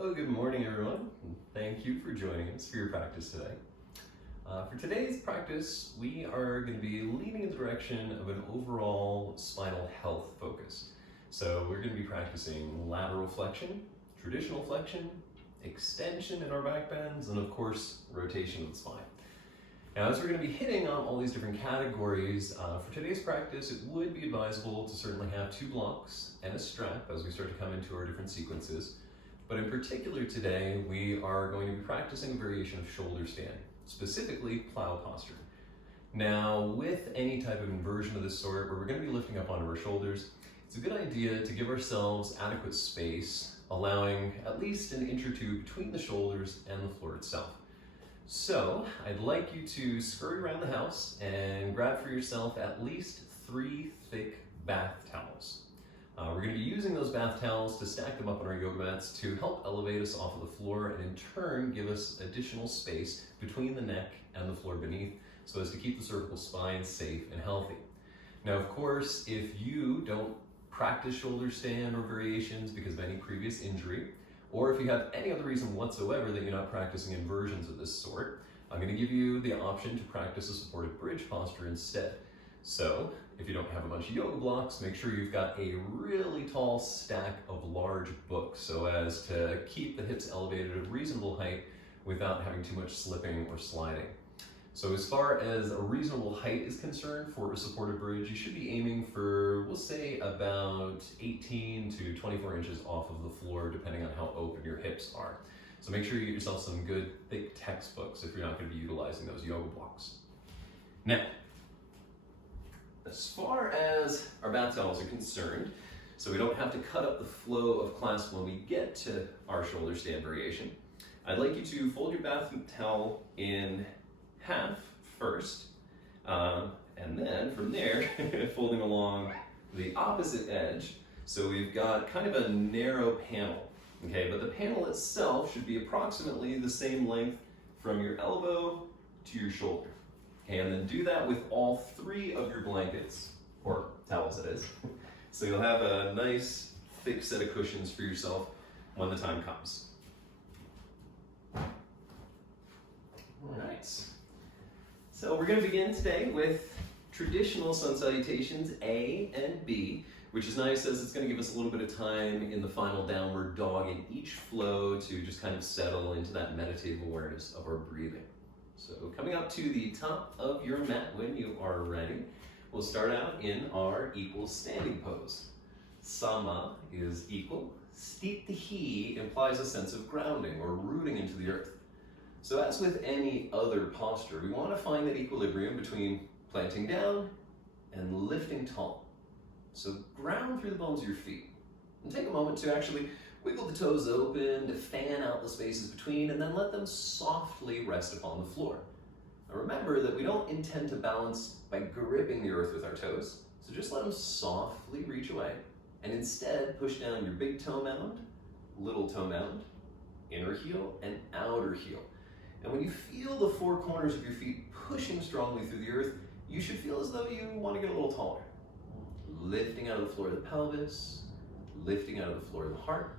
Oh, good morning, everyone. Thank you for joining us for your practice today. For today's practice, we are going to be leading in the direction of an overall spinal health focus. So we're going to be practicing lateral flexion, traditional flexion, extension in our back bends, and of course, rotation of the spine. Now, as we're going to be hitting on all these different categories, for today's practice, it would be advisable to certainly have 2 blocks and a strap as we start to come into our different sequences. But in particular today, we are going to be practicing a variation of shoulder stand, specifically plow posture. Now, with any type of inversion of this sort, where we're going to be lifting up onto our shoulders, it's a good idea to give ourselves adequate space, allowing at least an inch or 2 between the shoulders and the floor itself. So, I'd like you to scurry around the house and grab for yourself at least 3 thick bath towels. We're going to be using those bath towels to stack them up on our yoga mats to help elevate us off of the floor and in turn give us additional space between the neck and the floor beneath so as to keep the cervical spine safe and healthy. Now, of course, if you don't practice shoulder stand or variations because of any previous injury, or if you have any other reason whatsoever that you're not practicing inversions of this sort, I'm going to give you the option to practice a supported bridge posture instead. So, if you don't have a bunch of yoga blocks, make sure you've got a really tall stack of large books so as to keep the hips elevated at a reasonable height without having too much slipping or sliding. So as far as a reasonable height is concerned for a supported bridge, you should be aiming for, we'll say, about 18 to 24 inches off of the floor, depending on how open your hips are. So make sure you get yourself some good thick textbooks if you're not going to be utilizing those yoga blocks. Now, as far as our bath towels are concerned, so we don't have to cut up the flow of class when we get to our shoulder stand variation, I'd like you to fold your bath towel in half first, and then from there, folding along the opposite edge. So we've got kind of a narrow panel, okay? But the panel itself should be approximately the same length from your elbow to your shoulder. Okay, and then do that with all 3 of your blankets, or towels it is. So you'll have a nice thick set of cushions for yourself when the time comes. All right. So we're going to begin today with traditional sun salutations A and B, which is nice as it's going to give us a little bit of time in the final downward dog in each flow to just kind of settle into that meditative awareness of our breathing. So coming up to the top of your mat when you are ready, we'll start out in our equal standing pose. Sama is equal. Sthiti implies a sense of grounding or rooting into the earth. So as with any other posture, we want to find that equilibrium between planting down and lifting tall. So ground through the bones of your feet. And take a moment to actually wiggle the toes open to fan out the spaces between and then let them softly rest upon the floor. Now remember that we don't intend to balance by gripping the earth with our toes, so just let them softly reach away and instead push down your big toe mound, little toe mound, inner heel, and outer heel. And when you feel the 4 corners of your feet pushing strongly through the earth, you should feel as though you want to get a little taller. Lifting out of the floor of the pelvis, lifting out of the floor of the heart,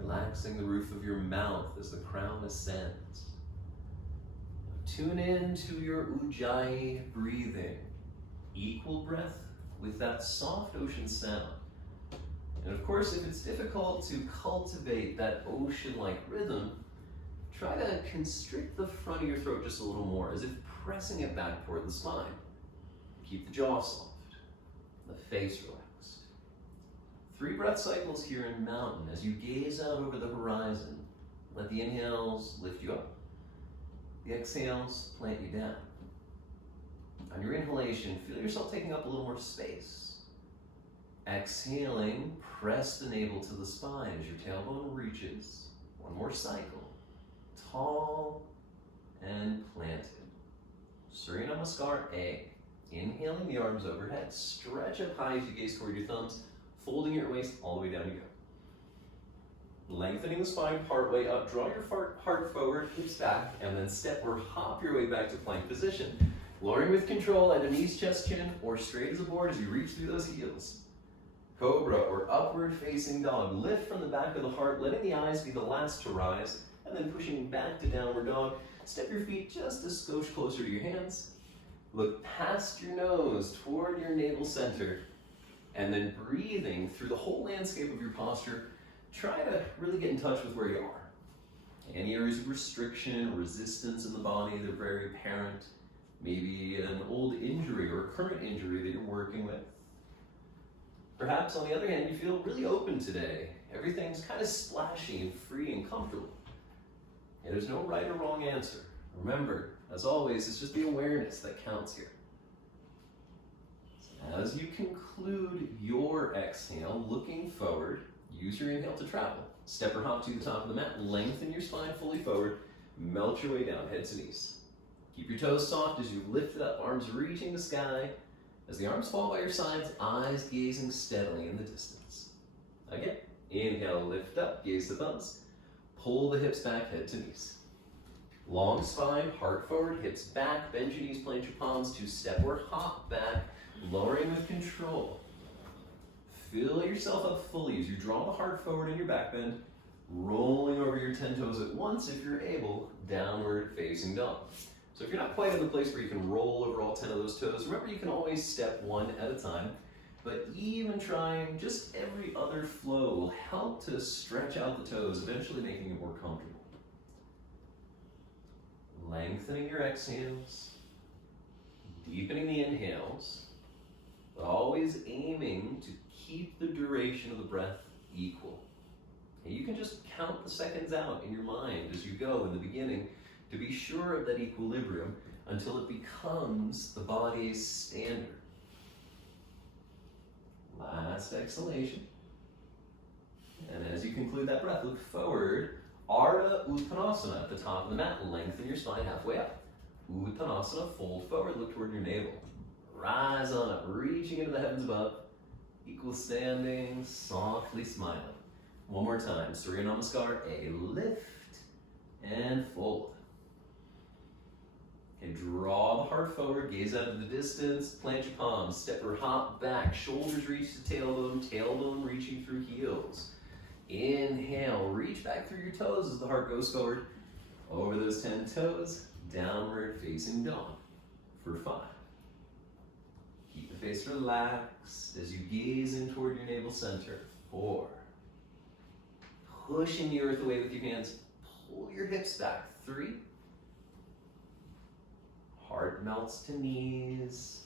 relaxing the roof of your mouth as the crown ascends. Tune in to your Ujjayi breathing. Equal breath with that soft ocean sound. And of course, if it's difficult to cultivate that ocean-like rhythm, try to constrict the front of your throat just a little more, as if pressing it back toward the spine. Keep the jaw soft, the face relaxed. 3 breath cycles here in mountain as you gaze out over the horizon. Let the inhales lift you up. The exhales plant you down. On your inhalation, feel yourself taking up a little more space. Exhaling, press the navel to the spine as your tailbone reaches. 1 more cycle. Tall and planted. Surya Namaskar A. Inhaling the arms overhead. Stretch up high as you gaze toward your thumbs. Folding your waist all the way down you go. Lengthening the spine part way up. Draw your heart forward, hips back, and then step or hop your way back to plank position. Lowering with control at a knees, chest, chin, or straight as a board as you reach through those heels. Cobra or upward facing dog. Lift from the back of the heart, letting the eyes be the last to rise, and then pushing back to downward dog. Step your feet just a skosh closer to your hands. Look past your nose toward your navel center, and then breathing through the whole landscape of your posture. Try to really get in touch with where you are. Any areas of restriction or resistance in the body that are very apparent, maybe an old injury or a current injury that you're working with. Perhaps, on the other hand, you feel really open today. Everything's kind of splashy and free and comfortable. And there's no right or wrong answer. Remember, as always, it's just the awareness that counts here. So as you conclude your exhale, looking forward, use your inhale to travel. Step or hop to the top of the mat, lengthen your spine fully forward, melt your way down, head to knees. Keep your toes soft as you lift it up, arms reaching the sky. As the arms fall by your sides, eyes gazing steadily in the distance. Again, inhale, lift up, gaze the thumbs. Pull the hips back, head to knees. Long spine, heart forward, hips back, bend your knees, plant your palms to step or hop back, lowering with control. Fill yourself up fully as you draw the heart forward in your back bend, rolling over your 10 toes at once if you're able, downward facing dog. So if you're not quite in the place where you can roll over all 10 of those toes, remember you can always step one at a time, but even trying just every other flow will help to stretch out the toes, eventually making it more comfortable. Lengthening your exhales, deepening the inhales, but always aiming to keep the duration of the breath equal. And you can just count the seconds out in your mind as you go in the beginning to be sure of that equilibrium until it becomes the body's standard. Last exhalation. And as you conclude that breath, look forward. Ardha Uttanasana at the top of the mat. Lengthen your spine halfway up. Uttanasana, fold forward, look toward your navel. Rise on up, reaching into the heavens above. Equal standing, softly smiling. One more time. Surya Namaskar, a lift and fold. Okay, draw the heart forward, gaze out into the distance, plant your palms, step or hop back, shoulders reach to tailbone reaching through heels. Inhale, reach back through your toes as the heart goes forward. Over those 10 toes, downward facing dog for 5. Keep the face relaxed as you gaze in toward your navel center. 4. Pushing the earth away with your hands, pull your hips back. 3. Heart melts to knees.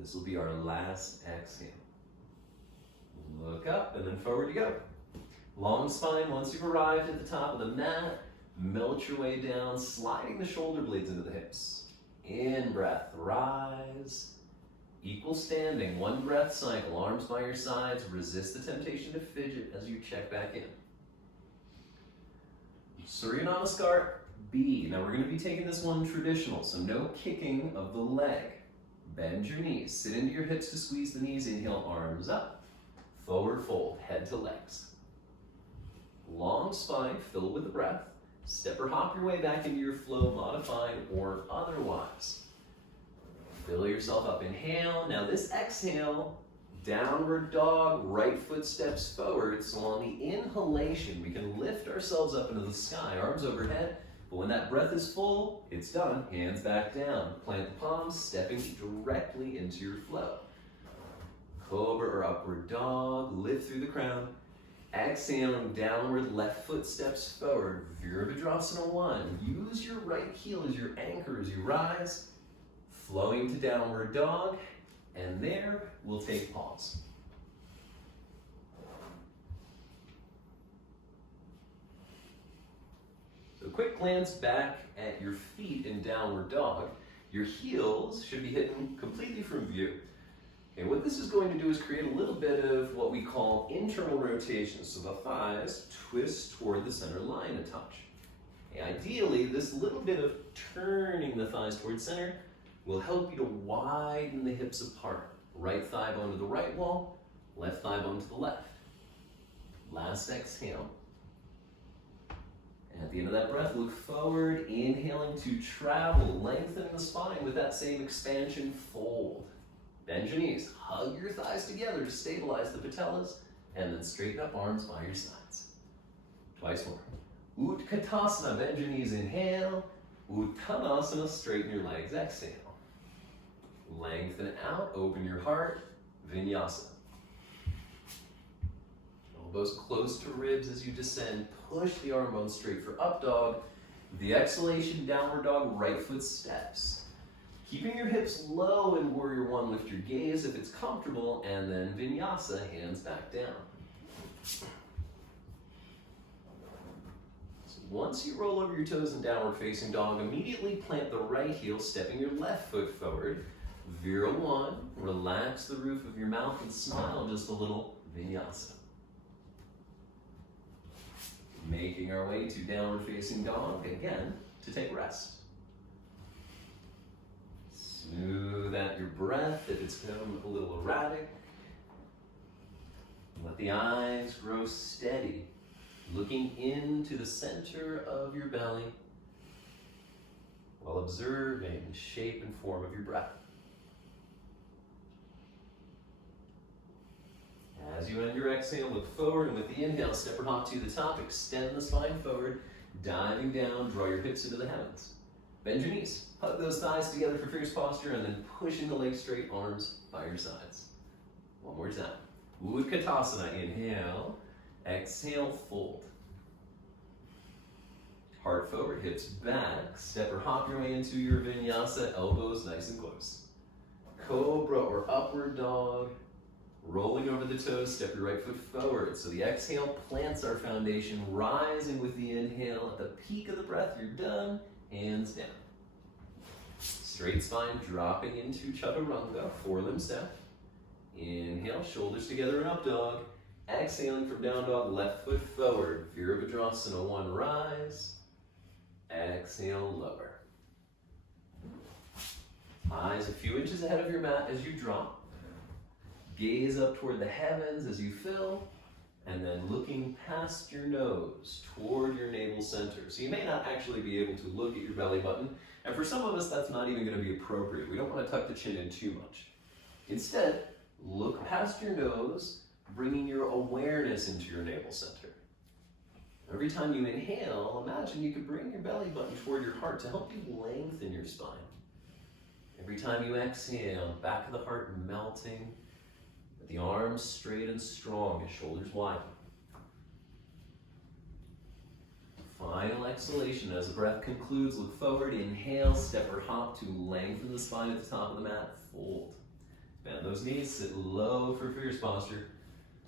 This will be our last exhale. Look up and then forward you go. Long spine, once you've arrived at the top of the mat, melt your way down, sliding the shoulder blades into the hips. In breath, rise. Equal standing, 1 breath cycle, arms by your sides, resist the temptation to fidget as you check back in. Surya Namaskar, B. Now we're going to be taking this one traditional, so no kicking of the leg. Bend your knees, sit into your hips to squeeze the knees, inhale, arms up. Forward fold, head to legs. Long spine, fill with the breath. Step or hop your way back into your flow, modified or otherwise. Fill yourself up, inhale. Now this exhale, downward dog, right foot steps forward. So on the inhalation, we can lift ourselves up into the sky, arms overhead. But when that breath is full, it's done. Hands back down. Plant the palms, stepping directly into your flow. Cobra or upward dog, lift through the crown. Exhaling, downward left foot steps forward. Virabhadrasana 1. Use your right heel as your anchor as you rise. Flowing to downward dog. And there, we'll take pause. So a quick glance back at your feet in downward dog. Your heels should be hidden completely from view. Okay, what this is going to do is create a little bit of what we call internal rotation. So the thighs twist toward the center line a touch. Okay, ideally, this little bit of turning the thighs towards center will help you to widen the hips apart. Right thigh bone to the right wall, left thigh bone to the left. Last exhale. And at the end of that breath, look forward, inhaling to travel, lengthening the spine with that same expansion, fold. Bend your knees, hug your thighs together to stabilize the patellas, and then straighten up arms by your sides. Twice more. Utkatasana, bend your knees, inhale. Uttanasana, straighten your legs, exhale. Lengthen out, open your heart, vinyasa. Elbows close to ribs as you descend. Push the arm bones straight for up dog. The exhalation, downward dog, right foot steps. Keeping your hips low in warrior one, lift your gaze if it's comfortable, and then vinyasa, hands back down. So once you roll over your toes in downward facing dog, immediately plant the right heel, stepping your left foot forward. Vira one, relax the roof of your mouth and smile just a little, vinyasa. Making our way to downward facing dog, again, to take rest. Smooth out your breath if it's become a little erratic. Let the eyes grow steady, looking into the center of your belly while observing the shape and form of your breath. As you end your exhale, look forward, and with the inhale, step or hop to the top, extend the spine forward, diving down, draw your hips into the heavens. Bend your knees, hug those thighs together for fierce posture, and then pushing the legs straight, arms by your sides. One more time. Utkatasana, inhale, exhale, fold. Heart forward, hips back, step or hop your way into your vinyasa, elbows nice and close. Cobra or upward dog. Rolling over the toes, step your right foot forward. So the exhale plants our foundation, rising with the inhale. At the peak of the breath, you're done, hands down. Straight spine, dropping into chaturanga, forelimb step. Inhale, shoulders together in up dog. Exhaling from down dog, left foot forward. Virabhadrasana, one, rise. Exhale, lower. Eyes a few inches ahead of your mat as you drop. Gaze up toward the heavens as you fill, and then looking past your nose toward your navel center. So you may not actually be able to look at your belly button, and for some of us that's not even going to be appropriate. We don't want to tuck the chin in too much. Instead, look past your nose, bringing your awareness into your navel center. Every time you inhale, imagine you could bring your belly button toward your heart to help you lengthen your spine. Every time you exhale, back of the heart melting, the arms straight and strong as shoulders widen. Final exhalation as the breath concludes. Look forward, inhale, step or hop to lengthen the spine at the top of the mat. Fold. Bend those knees, sit low for fierce posture.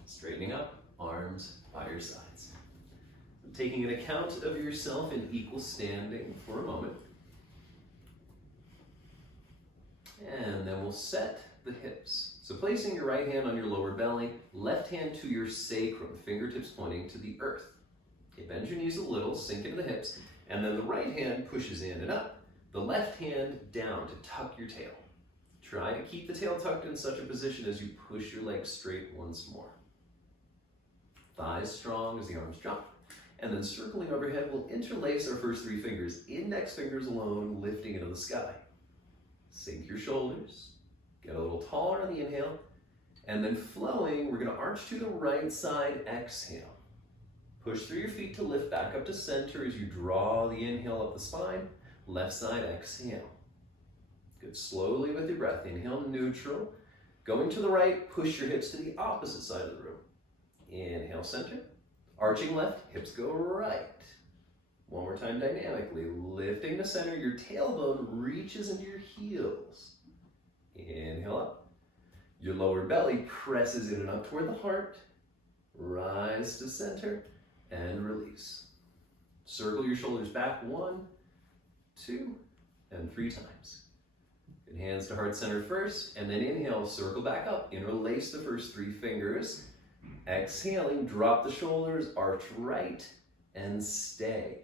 Straightening up, arms by your sides. Taking an account of yourself in equal standing for a moment. And then we'll set the hips. So placing your right hand on your lower belly, left hand to your sacrum, fingertips pointing to the earth. Okay, bend your knees a little, sink into the hips, and then the right hand pushes in and up, the left hand down to tuck your tail. Try to keep the tail tucked in such a position as you push your legs straight once more. Thighs strong as the arms drop. And then circling overhead, we'll interlace our first three fingers, index fingers alone, lifting into the sky. Sink your shoulders. Get a little taller on the inhale, and then flowing, we're going to arch to the right side, exhale. Push through your feet to lift back up to center as you draw the inhale up the spine, left side, exhale. Good, slowly with your breath, inhale, neutral. Going to the right, push your hips to the opposite side of the room. Inhale, center. Arching left, hips go right. One more time dynamically, lifting to center, your tailbone reaches into your heels. Inhale up. Your lower belly presses in and up toward the heart. Rise to center and release. Circle your shoulders back 1, 2, and 3 times. Good, hands to heart center first, and then inhale, circle back up. Interlace the first 3 fingers. Exhaling, drop the shoulders, arch right, and stay.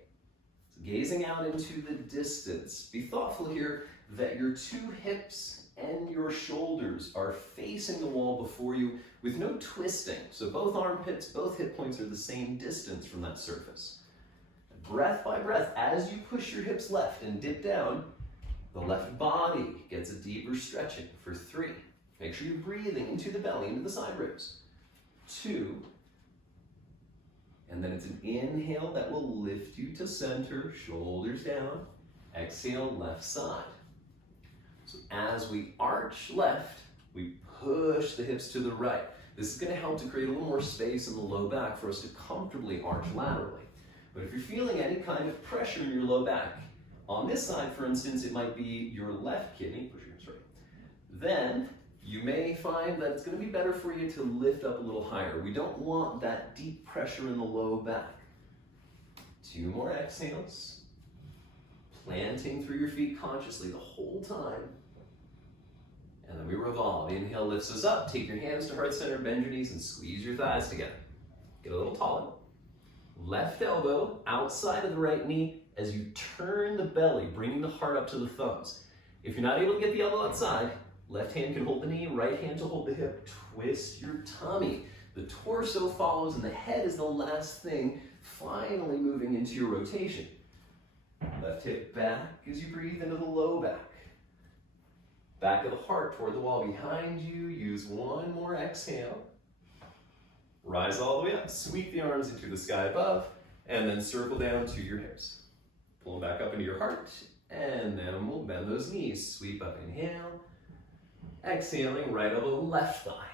So gazing out into the distance. Be thoughtful here that your 2 hips and your shoulders are facing the wall before you with no twisting. So both armpits, both hip points are the same distance from that surface. Breath by breath, as you push your hips left and dip down, the left body gets a deeper stretching for 3, Make sure you're breathing into the belly, into the side ribs. 2. And then it's an inhale that will lift you to center, shoulders down. Exhale, left side. So as we arch left, we push the hips to the right. This is going to help to create a little more space in the low back for us to comfortably arch laterally. But if you're feeling any kind of pressure in your low back, on this side, for instance, it might be your left kidney, push your hips right. Then you may find that it's going to be better for you to lift up a little higher. We don't want that deep pressure in the low back. 2 more exhales. Planting through your feet consciously the whole time. And then we revolve. Inhale lifts us up. Take your hands to heart center, bend your knees, and squeeze your thighs together. Get a little taller. Left elbow outside of the right knee as you turn the belly, bringing the heart up to the thumbs. If you're not able to get the elbow outside, left hand can hold the knee, right hand to hold the hip. Twist your tummy. The torso follows and the head is the last thing, finally moving into your rotation. Left hip back as you breathe into the low back. Back of the heart toward the wall behind you. Use 1 more exhale. Rise all the way up. Sweep the arms into the sky above and then circle down to your hips. Pull them back up into your heart and then we'll bend those knees. Sweep up, inhale. Exhaling, right elbow, left thigh.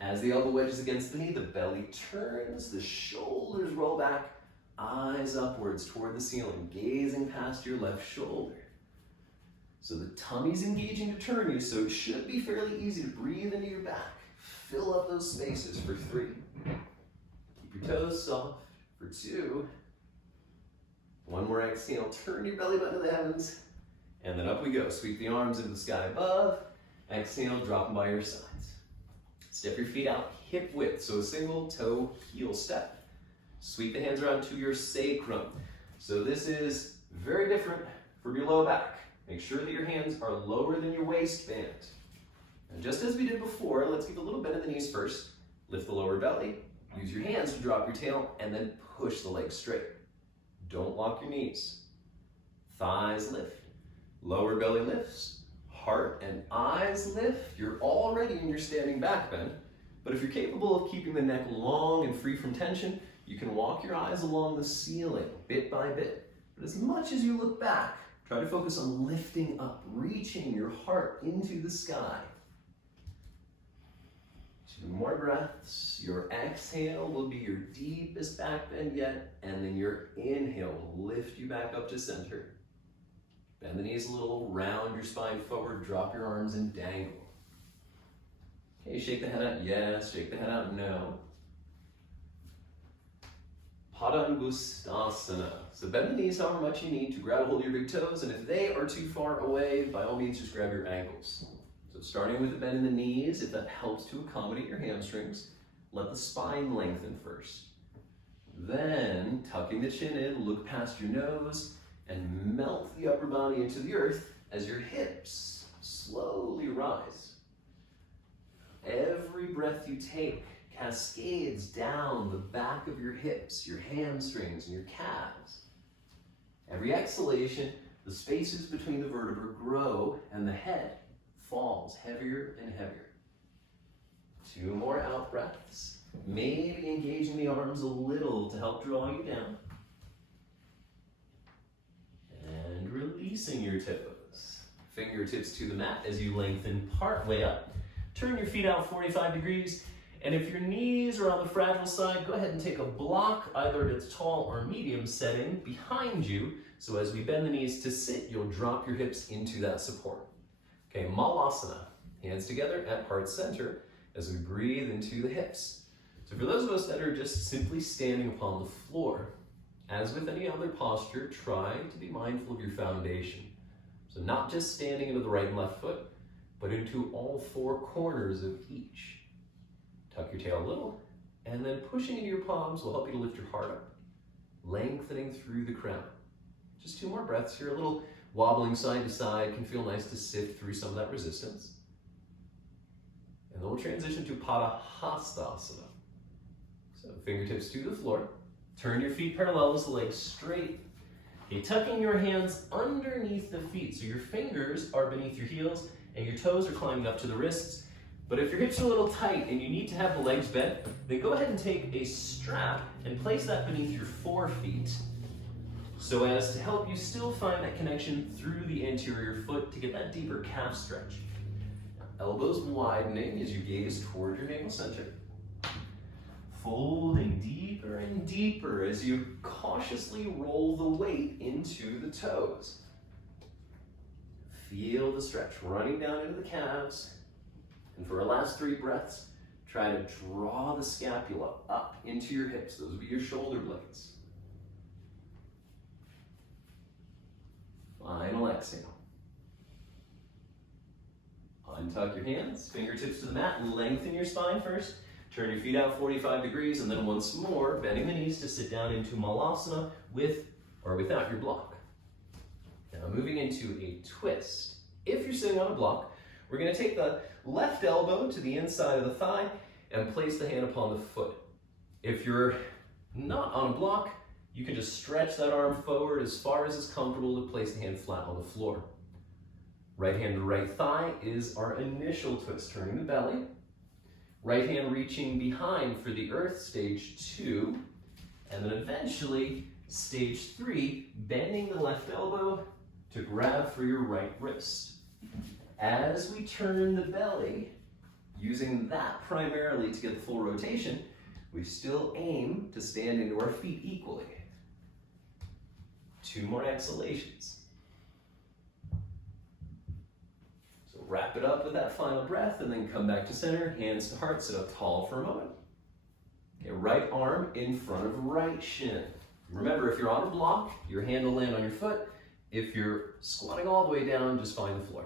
As the elbow wedges against the knee, the belly turns, the shoulders roll back, eyes upwards toward the ceiling, gazing past your left shoulder. So the tummy's engaging to turn you, so it should be fairly easy to breathe into your back. Fill up those spaces for 3. Keep your toes soft for 2. 1 more exhale, turn your belly button to the heavens, and then up we go. Sweep the arms into the sky above. Exhale, drop them by your sides. Step your feet out hip width, so a single toe heel step. Sweep the hands around to your sacrum. So this is very different from your low back. Make sure that your hands are lower than your waistband. And just as we did before, let's give a little bend in the knees first. Lift the lower belly. Use your hands to drop your tail and then push the legs straight. Don't lock your knees. Thighs lift. Lower belly lifts. Heart and eyes lift. You're already in your standing back bend. But if you're capable of keeping the neck long and free from tension, you can walk your eyes along the ceiling bit by bit. But as much as you look back, try to focus on lifting up, reaching your heart into the sky. 2 more breaths. Your exhale will be your deepest back bend yet, and then your inhale will lift you back up to center. Bend the knees a little, round your spine forward, drop your arms and dangle. Okay, shake the head out, yes, shake the head out, no. Padangusthasana. So bend the knees however much you need to grab a hold of your big toes, and if they are too far away, by all means just grab your ankles. So starting with the bend in the knees, if that helps to accommodate your hamstrings, let the spine lengthen first. Then, tucking the chin in, look past your nose, and melt the upper body into the earth as your hips slowly rise. Every breath you take cascades down the back of your hips, your hamstrings, and your calves. Every exhalation, the spaces between the vertebrae grow and the head falls heavier and heavier. 2 more out breaths. Maybe engaging the arms a little to help draw you down. And releasing your toes. Fingertips to the mat as you lengthen part way up. Turn your feet out 45 degrees. And if your knees are on the fragile side, go ahead and take a block, either at its tall or medium setting, behind you. So as we bend the knees to sit, you'll drop your hips into that support. Okay, Malasana. Hands together at heart center as we breathe into the hips. So for those of us that are just simply standing upon the floor, as with any other posture, try to be mindful of your foundation. So not just standing into the right and left foot, but into all 4 corners of each. Tuck your tail a little, and then pushing into your palms will help you to lift your heart up, lengthening through the crown. Just 2 more breaths here. A little wobbling side to side can feel nice to sift through some of that resistance. And then we'll transition to Padahastasana. So fingertips to the floor. Turn your feet parallel as the legs straight. Okay, tucking your hands underneath the feet. So your fingers are beneath your heels and your toes are climbing up to the wrists. But if your hips are a little tight and you need to have the legs bent, then go ahead and take a strap and place that beneath your forefeet so as to help you still find that connection through the anterior foot to get that deeper calf stretch. Elbows widening as you gaze toward your navel center. Folding deeper and deeper as you cautiously roll the weight into the toes. Feel the stretch running down into the calves. And for our last 3 breaths, try to draw the scapula up into your hips. Those will be your shoulder blades. Final exhale. Untuck your hands, fingertips to the mat, lengthen your spine first. Turn your feet out 45 degrees, and then once more, bending the knees to sit down into Malasana with or without your block. Now moving into a twist. If you're sitting on a block, we're going to take the left elbow to the inside of the thigh and place the hand upon the foot. If you're not on a block, you can just stretch that arm forward as far as is comfortable to place the hand flat on the floor. Right hand to right thigh is our initial twist, turning the belly. Right hand reaching behind for the earth, stage 2. And then eventually, stage 3, bending the left elbow to grab for your right wrist. As we turn the belly, using that primarily to get the full rotation, we still aim to stand into our feet equally. 2 more exhalations. So wrap it up with that final breath and then come back to center, hands to heart, sit up tall for a moment. Okay, right arm in front of right shin. Remember, if you're on a block, your hand will land on your foot. If you're squatting all the way down, just find the floor.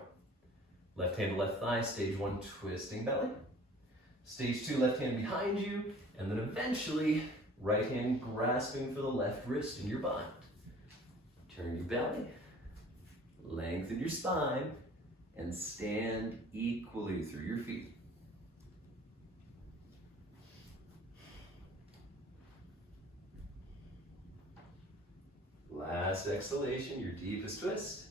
Left hand to left thigh, stage 1, twisting belly. Stage 2, left hand behind you, and then eventually, right hand grasping for the left wrist in your bind. Turn your belly, lengthen your spine, and stand equally through your feet. Last exhalation, your deepest twist.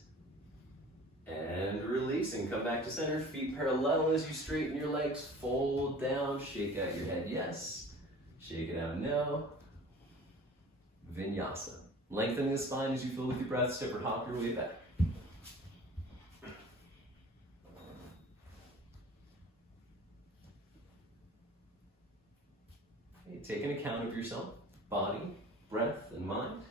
And releasing, come back to center, feet parallel as you straighten your legs, fold down, shake out your head, yes. Shake it out, no. Vinyasa. Lengthening the spine as you fill with your breath, step or hop your way back. Okay, take an account of yourself, body, breath, and mind.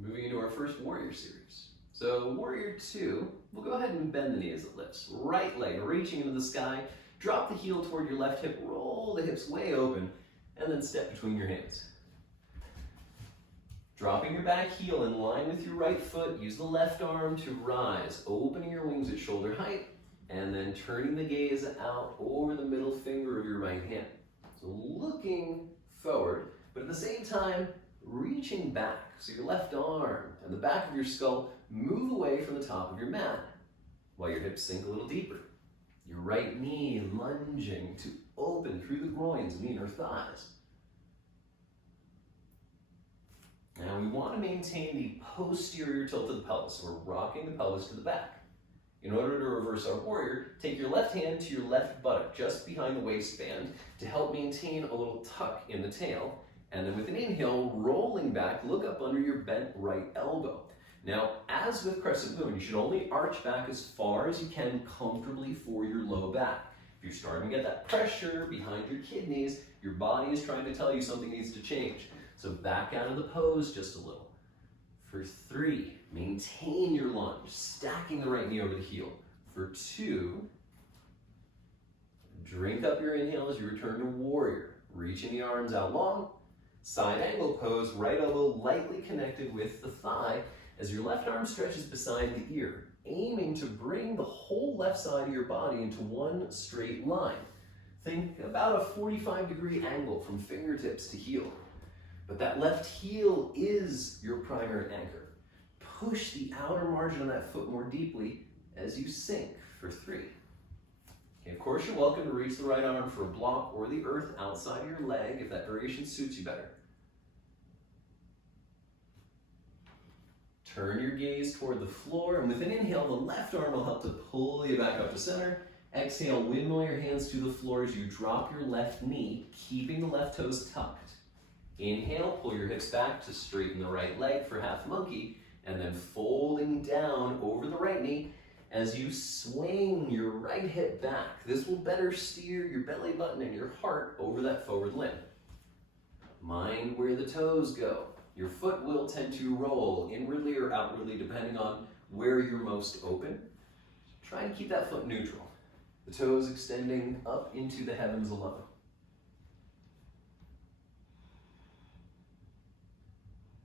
Moving into our first warrior series. So warrior 2, we'll go ahead and bend the knee as it lifts. Right leg reaching into the sky, drop the heel toward your left hip, roll the hips way open, and then step between your hands. Dropping your back heel in line with your right foot, use the left arm to rise, opening your wings at shoulder height, and then turning the gaze out over the middle finger of your right hand. So looking forward, but at the same time, reaching back. So your left arm and the back of your skull move away from the top of your mat while your hips sink a little deeper. Your right knee lunging to open through the groins and the inner thighs. Now we want to maintain the posterior tilt of the pelvis, so we're rocking the pelvis to the back. In order to reverse our warrior, take your left hand to your left buttock, just behind the waistband, to help maintain a little tuck in the tail. And then with an inhale, rolling back, look up under your bent right elbow. Now, as with crescent moon, you should only arch back as far as you can comfortably for your low back. If you're starting to get that pressure behind your kidneys, your body is trying to tell you something needs to change. So back out of the pose just a little. For 3, maintain your lunge, stacking the right knee over the heel. For 2, drink up your inhale as you return to warrior, reaching the arms out long. Side angle pose, right elbow lightly connected with the thigh as your left arm stretches beside the ear, aiming to bring the whole left side of your body into one straight line. Think about a 45-degree angle from fingertips to heel. But that left heel is your primary anchor. Push the outer margin of that foot more deeply as you sink for 3. Okay, of course, you're welcome to reach the right arm for a block or the earth outside of your leg if that variation suits you better. Turn your gaze toward the floor, and with an inhale, the left arm will help to pull you back up to center. Exhale, windmill your hands to the floor as you drop your left knee, keeping the left toes tucked. Inhale, pull your hips back to straighten the right leg for half monkey, and then folding down over the right knee as you swing your right hip back. This will better steer your belly button and your heart over that forward limb. Mind where the toes go. Your foot will tend to roll inwardly or outwardly depending on where you're most open. Try and keep that foot neutral. The toes extending up into the heavens alone.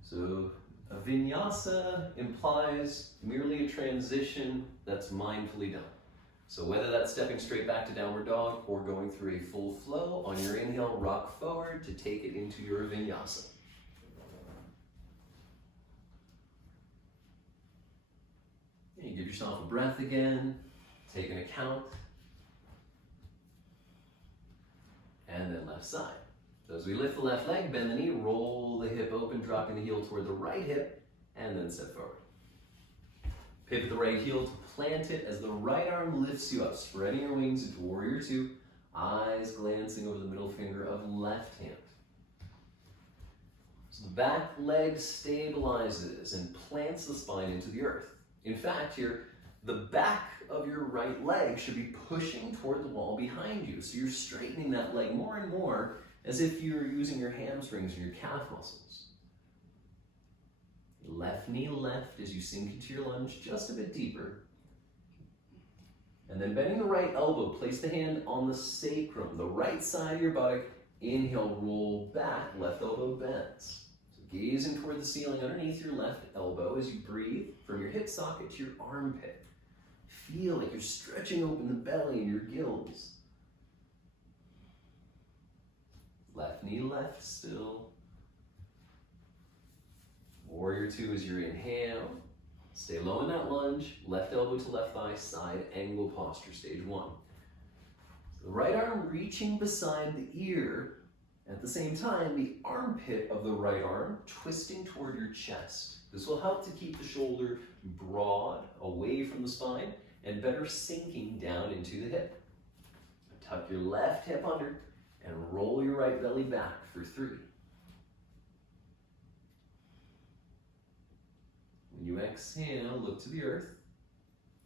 So a vinyasa implies merely a transition that's mindfully done. So whether that's stepping straight back to downward dog or going through a full flow, on your inhale, rock forward to take it into your vinyasa. And you give yourself a breath again, take an account, and then left side. So as we lift the left leg, bend the knee, roll the hip open, dropping the heel toward the right hip, and then step forward. Pivot the right heel to plant it as the right arm lifts you up, spreading your wings into warrior two, eyes glancing over the middle finger of left hand. So the back leg stabilizes and plants the spine into the earth. In fact, here, the back of your right leg should be pushing toward the wall behind you. So you're straightening that leg more and more as if you're using your hamstrings and your calf muscles. Left knee left as you sink into your lunge just a bit deeper. And then bending the right elbow, place the hand on the sacrum, the right side of your buttock. Inhale, roll back, left elbow bends. So gazing toward the ceiling underneath your left elbow as you breathe from your hip socket to your armpit. Feel like you're stretching open the belly and your gills. Left knee left still. Warrior two is your inhale. Stay low in that lunge. Left elbow to left thigh, side angle posture, stage one. So the right arm reaching beside the ear. At the same time, the armpit of the right arm twisting toward your chest. This will help to keep the shoulder broad, away from the spine, and better sinking down into the hip. Tuck your left hip under and roll your right belly back for 3. When you exhale, look to the earth.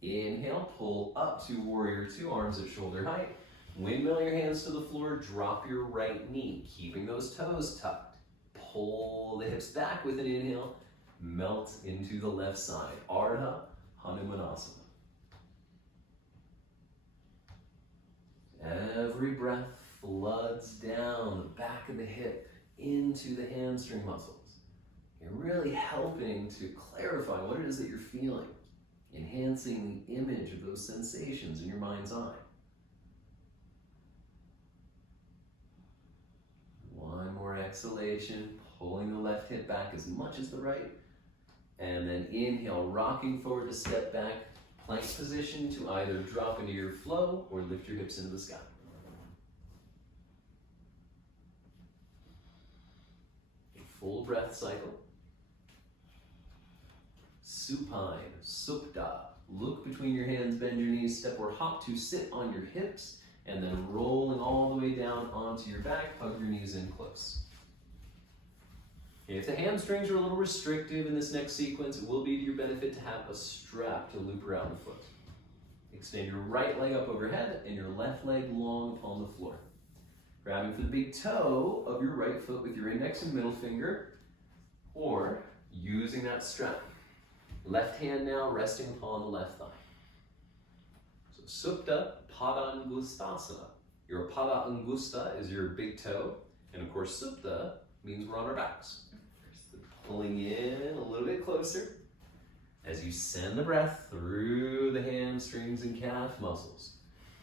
Inhale, pull up to warrior two, arms at shoulder height. Windmill your hands to the floor, drop your right knee, keeping those toes tucked. Pull the hips back with an inhale, melt into the left side, Ardha Hanumanasana. Every breath floods down the back of the hip into the hamstring muscles. You're really helping to clarify what it is that you're feeling, enhancing the image of those sensations in your mind's eye. One more exhalation, pulling the left hip back as much as the right. And then inhale, rocking forward to step back, plank position to either drop into your flow or lift your hips into the sky. A full breath cycle. Supine, supta. Look between your hands, bend your knees, step or hop to sit on your hips, and then rolling all the way down onto your back, hug your knees in close. If the hamstrings are a little restrictive in this next sequence, it will be to your benefit to have a strap to loop around the foot. Extend your right leg up overhead and your left leg long upon the floor. Grabbing for the big toe of your right foot with your index and middle finger, or using that strap. Left hand now resting upon the left thigh. So Supta Padangustasana. Your Pada Angusta is your big toe, and of course Supta means we're on our backs. So pulling in a little bit closer as you send the breath through the hamstrings and calf muscles.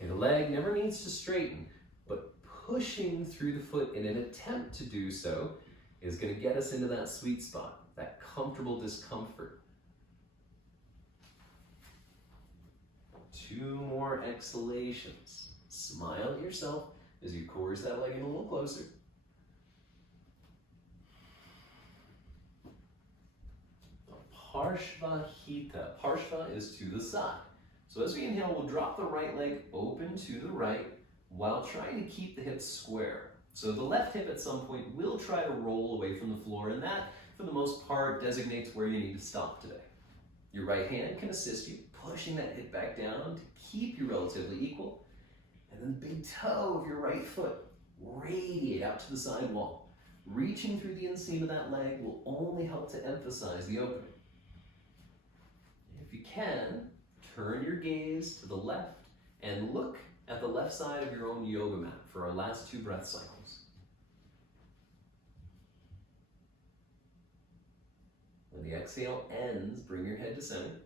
And the leg never needs to straighten, but pushing through the foot in an attempt to do so is going to get us into that sweet spot, that comfortable discomfort. 2 more exhalations. Smile at yourself as you chorus that leg in a little closer. Parshvahita. Parshva is to the side. So as we inhale, we'll drop the right leg open to the right while trying to keep the hips square. So the left hip at some point will try to roll away from the floor, and that, for the most part, designates where you need to stop today. Your right hand can assist you, pushing that hip back down to keep you relatively equal. And then the big toe of your right foot radiate out to the side wall. Reaching through the inseam of that leg will only help to emphasize the opening. If you can, turn your gaze to the left and look at the left side of your own yoga mat for our last 2 breath cycles. When the exhale ends, bring your head to center.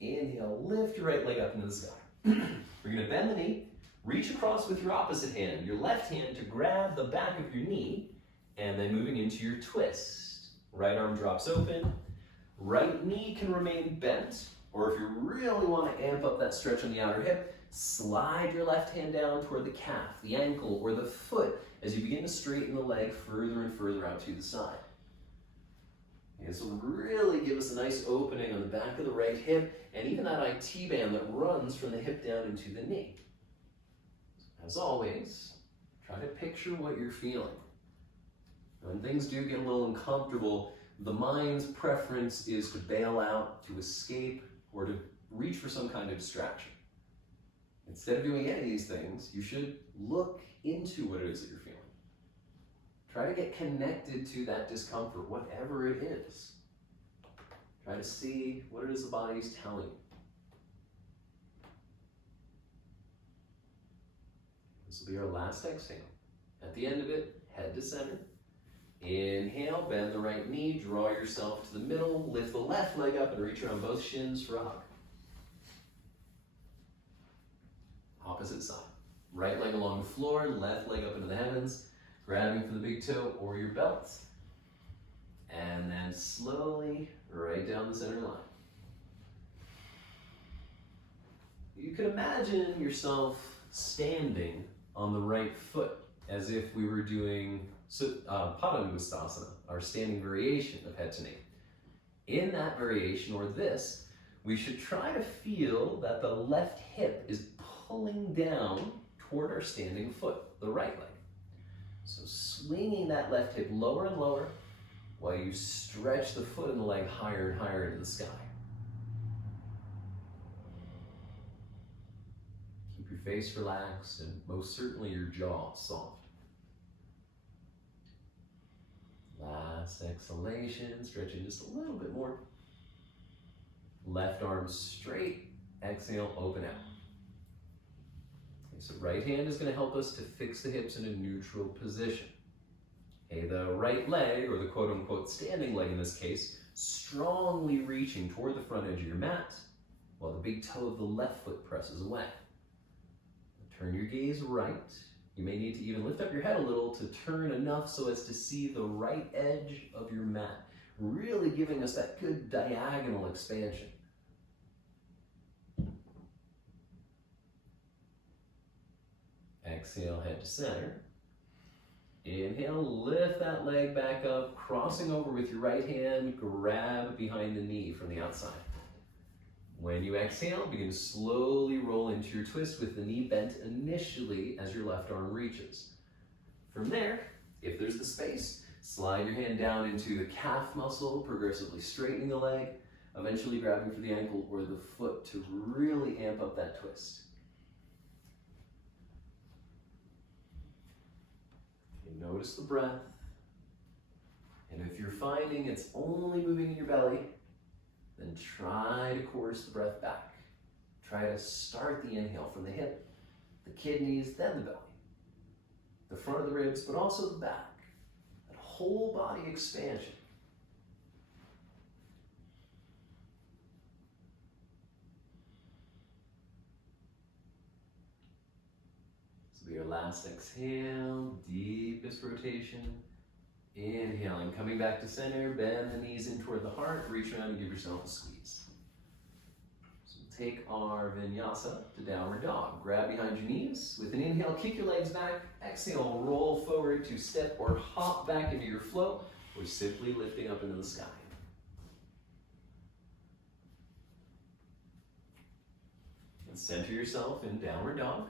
Inhale, lift your right leg up into the sky. We're going to bend the knee, reach across with your opposite hand, your left hand to grab the back of your knee, and then moving into your twist. Right arm drops open, right knee can remain bent, or if you really want to amp up that stretch on the outer hip, slide your left hand down toward the calf, the ankle, or the foot as you begin to straighten the leg further and further out to the side. And so really give us a nice opening on the back of the right hip, and even that IT band that runs from the hip down into the knee. As always, try to picture what you're feeling. When things do get a little uncomfortable, the mind's preference is to bail out, to escape, or to reach for some kind of distraction. Instead of doing any of these things, you should look into what it is that you're feeling. Try to get connected to that discomfort, whatever it is. Try to see what it is the body is telling you. This will be our last exhale. At the end of it, head to center. Inhale, bend the right knee, draw yourself to the middle, lift the left leg up and reach around both shins for a hug. Opposite side. Right leg along the floor, left leg up into the heavens, grabbing for the big toe or your belt. And then slowly right down the center line. You could imagine yourself standing on the right foot as if we were doing Padangusthasana, our standing variation of head to knee. In that variation, or this, we should try to feel that the left hip is pulling down toward our standing foot, the right leg. So swinging that left hip lower and lower while you stretch the foot and the leg higher and higher into the sky. Keep your face relaxed and most certainly your jaw soft. Last exhalation, stretching just a little bit more. Left arm straight, exhale, open out. Okay, so right hand is going to help us to fix the hips in a neutral position. Okay, the right leg, or the quote-unquote standing leg in this case, strongly reaching toward the front edge of your mat, while the big toe of the left foot presses away. Turn your gaze right. You may need to even lift up your head a little to turn enough so as to see the right edge of your mat, really giving us that good diagonal expansion. Exhale, head to center. Inhale, lift that leg back up, crossing over with your right hand, grab behind the knee from the outside. When you exhale, begin to slowly roll into your twist with the knee bent initially as your left arm reaches. From there, if there's the space, slide your hand down into the calf muscle, progressively straightening the leg, eventually grabbing for the ankle or the foot to really amp up that twist. Okay, notice the breath. And if you're finding it's only moving in your belly, then try to course the breath back. Try to start the inhale from the hip, the kidneys, then the belly. The front of the ribs, but also the back. That whole body expansion. This will be your last exhale, deepest rotation. Inhaling, coming back to center, bend the knees in toward the heart, reach around and give yourself a squeeze. So take our vinyasa to downward dog. Grab behind your knees. With an inhale, kick your legs back. Exhale, roll forward to step or hop back into your flow, or simply lifting up into the sky. And center yourself in downward dog.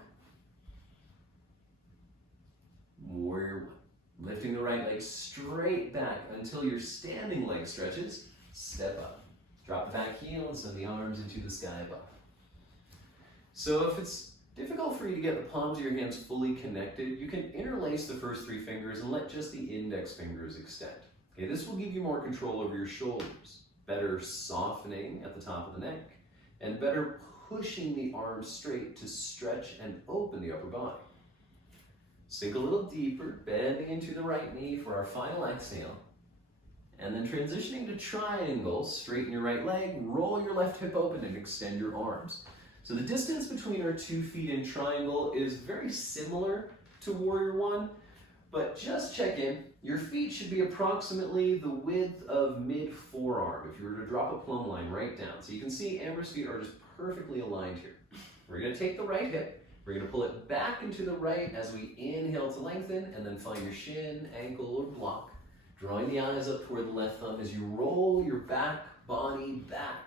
Warrior one. Lifting the right leg straight back until your standing leg stretches. Step up. Drop the back heel and send the arms into the sky above. So if it's difficult for you to get the palms of your hands fully connected, you can interlace the first 3 fingers and let just the index fingers extend. Okay, this will give you more control over your shoulders, better softening at the top of the neck, and better pushing the arms straight to stretch and open the upper body. Sink a little deeper, bending into the right knee for our final exhale. And then transitioning to triangle, straighten your right leg, roll your left hip open and extend your arms. So the distance between our 2 feet in triangle is very similar to Warrior One, but just check in. Your feet should be approximately the width of mid-forearm if you were to drop a plumb line right down. So you can see Amber's feet are just perfectly aligned here. We're going to take the right hip, we're going to pull it back into the right as we inhale to lengthen, and then find your shin, ankle, or block. Drawing the eyes up toward the left thumb as you roll your back body back.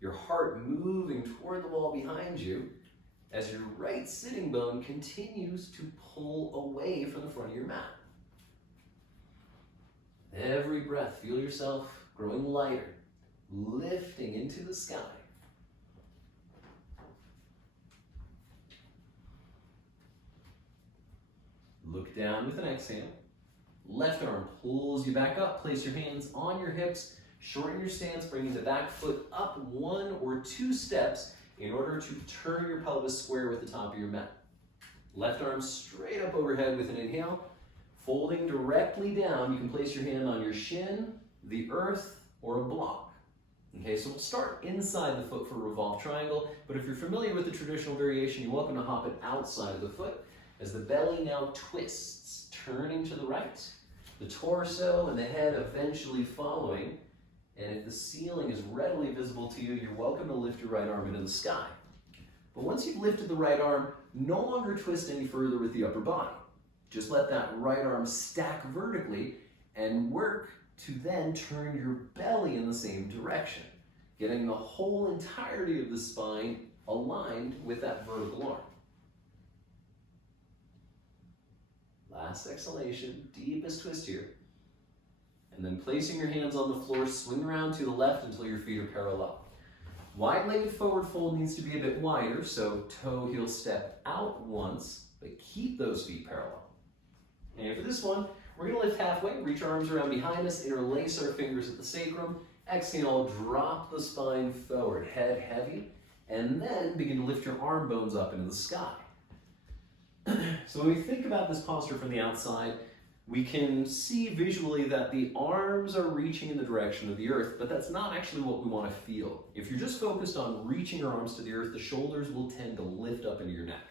Your heart moving toward the wall behind you as your right sitting bone continues to pull away from the front of your mat. Every breath, feel yourself growing lighter, lifting into the sky. Look down with an exhale. Left arm pulls you back up. Place your hands on your hips. Shorten your stance, bringing the back foot up 1 or 2 steps in order to turn your pelvis square with the top of your mat. Left arm straight up overhead with an inhale. Folding directly down, you can place your hand on your shin, the earth, or a block. Okay, so we'll start inside the foot for revolve triangle, but if you're familiar with the traditional variation, you're welcome to hop it outside of the foot as the belly now twists, turning to the right. The torso and the head eventually following. And if the ceiling is readily visible to you, you're welcome to lift your right arm into the sky. But once you've lifted the right arm, no longer twist any further with the upper body. Just let that right arm stack vertically and work to then turn your belly in the same direction, getting the whole entirety of the spine aligned with that vertical arm. Last exhalation, deepest twist here. And then placing your hands on the floor, swing around to the left until your feet are parallel. Wide-legged forward fold needs to be a bit wider, so toe heel step out once, but keep those feet parallel. And for this one, we're going to lift halfway, reach our arms around behind us, interlace our fingers at the sacrum. Exhale, drop the spine forward, head heavy, and then begin to lift your arm bones up into the sky. So when we think about this posture from the outside, we can see visually that the arms are reaching in the direction of the earth, but that's not actually what we want to feel. If you're just focused on reaching your arms to the earth, the shoulders will tend to lift up into your neck.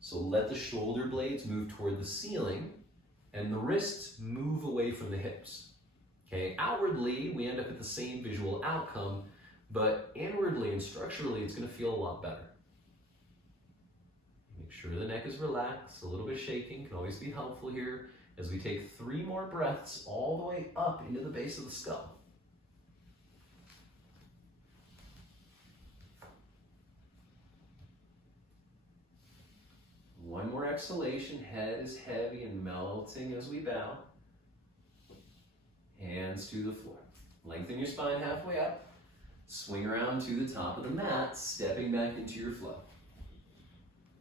So let the shoulder blades move toward the ceiling and the wrists move away from the hips. Okay, outwardly, we end up at the same visual outcome, but inwardly and structurally, it's going to feel a lot better. Make sure the neck is relaxed. A little bit shaking can always be helpful here as we take 3 more breaths all the way up into the base of the skull. One more exhalation, head is heavy and melting as we bow. Hands to the floor. Lengthen your spine halfway up. Swing around to the top of the mat, stepping back into your flow.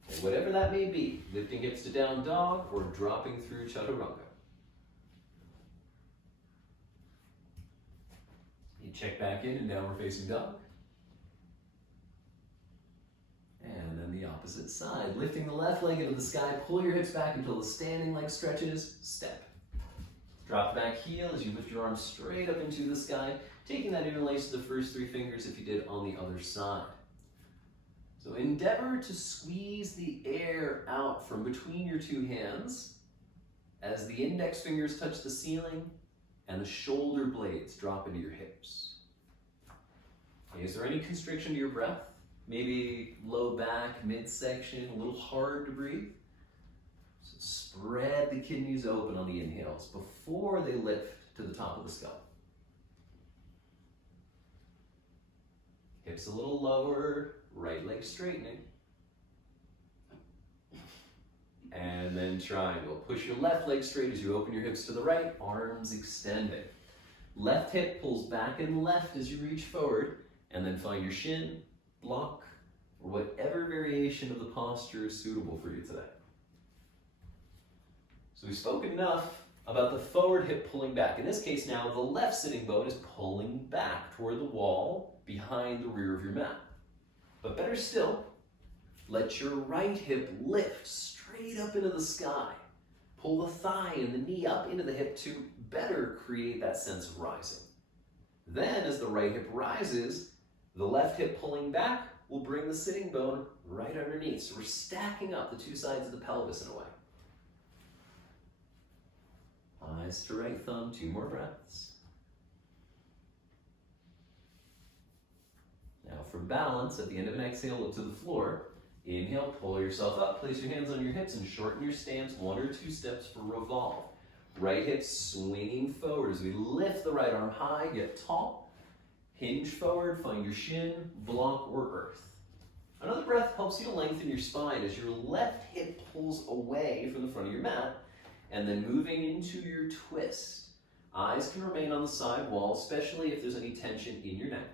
And whatever that may be, lifting hips to down dog or dropping through chaturanga. You check back in downward facing dog. And then the opposite side. Lifting the left leg into the sky, pull your hips back until the standing leg stretches, step. Drop the back heel as you lift your arms straight up into the sky, taking that interlace to the first 3 fingers if you did on the other side. So endeavor to squeeze the air out from between your 2 hands as the index fingers touch the ceiling and the shoulder blades drop into your hips. Okay, is there any constriction to your breath? Maybe low back, midsection, a little hard to breathe? So spread the kidneys open on the inhales before they lift to the top of the skull. Hips a little lower, right leg straightening. And then triangle. Push your left leg straight as you open your hips to the right, arms extending. Left hip pulls back and left as you reach forward, and then find your shin, block, or whatever variation of the posture is suitable for you today. So we've spoken enough about the forward hip pulling back. In this case now, the left sitting bone is pulling back toward the wall behind the rear of your mat. But better still, let your right hip lift straight up into the sky. Pull the thigh and the knee up into the hip to better create that sense of rising. Then as the right hip rises, the left hip pulling back will bring the sitting bone right underneath. So we're stacking up the two sides of the pelvis in a way. Eyes to right thumb, 2 more breaths. Now for balance, at the end of an exhale, look to the floor. Inhale, pull yourself up, place your hands on your hips and shorten your stance 1 or 2 steps for revolve. Right hip swinging forward as we lift the right arm high, get tall. Hinge forward, find your shin, block, or earth. Another breath helps you to lengthen your spine as your left hip pulls away from the front of your mat, and then moving into your twist. Eyes can remain on the side wall, especially if there's any tension in your neck.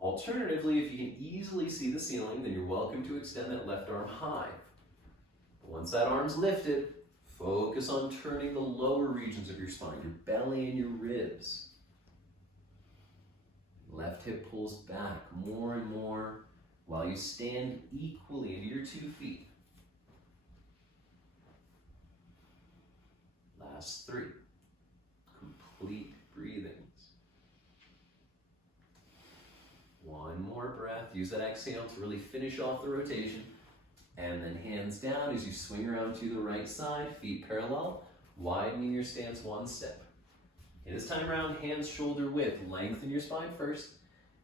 Alternatively, if you can easily see the ceiling, then you're welcome to extend that left arm high. Once that arm's lifted, focus on turning the lower regions of your spine, your belly and your ribs. Left hip pulls back more and more while you stand equally into your 2 feet. Last 3. Complete breathings. 1 more breath. Use that exhale to really finish off the rotation. And then hands down as you swing around to the right side, feet parallel, widening your stance 1 step. And this time around, hands shoulder width. Lengthen your spine first,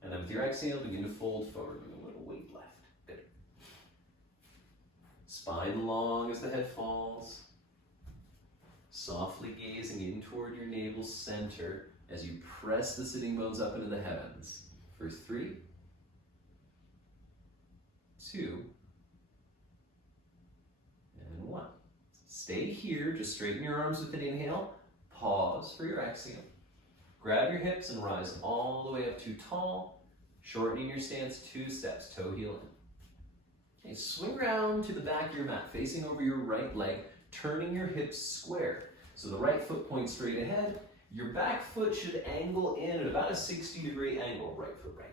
and then with your exhale, begin to fold forward with a little weight left. Good. Spine long as the head falls. Softly gazing in toward your navel center as you press the sitting bones up into the heavens. For 3, 2, and 1. Stay here, just straighten your arms with an inhale. Pause for your exhale. Grab your hips and rise all the way up to tall, shortening your stance 2 steps, toe heel in. Okay, swing around to the back of your mat, facing over your right leg, turning your hips square. So the right foot points straight ahead. Your back foot should angle in at about a 60-degree angle, right foot right.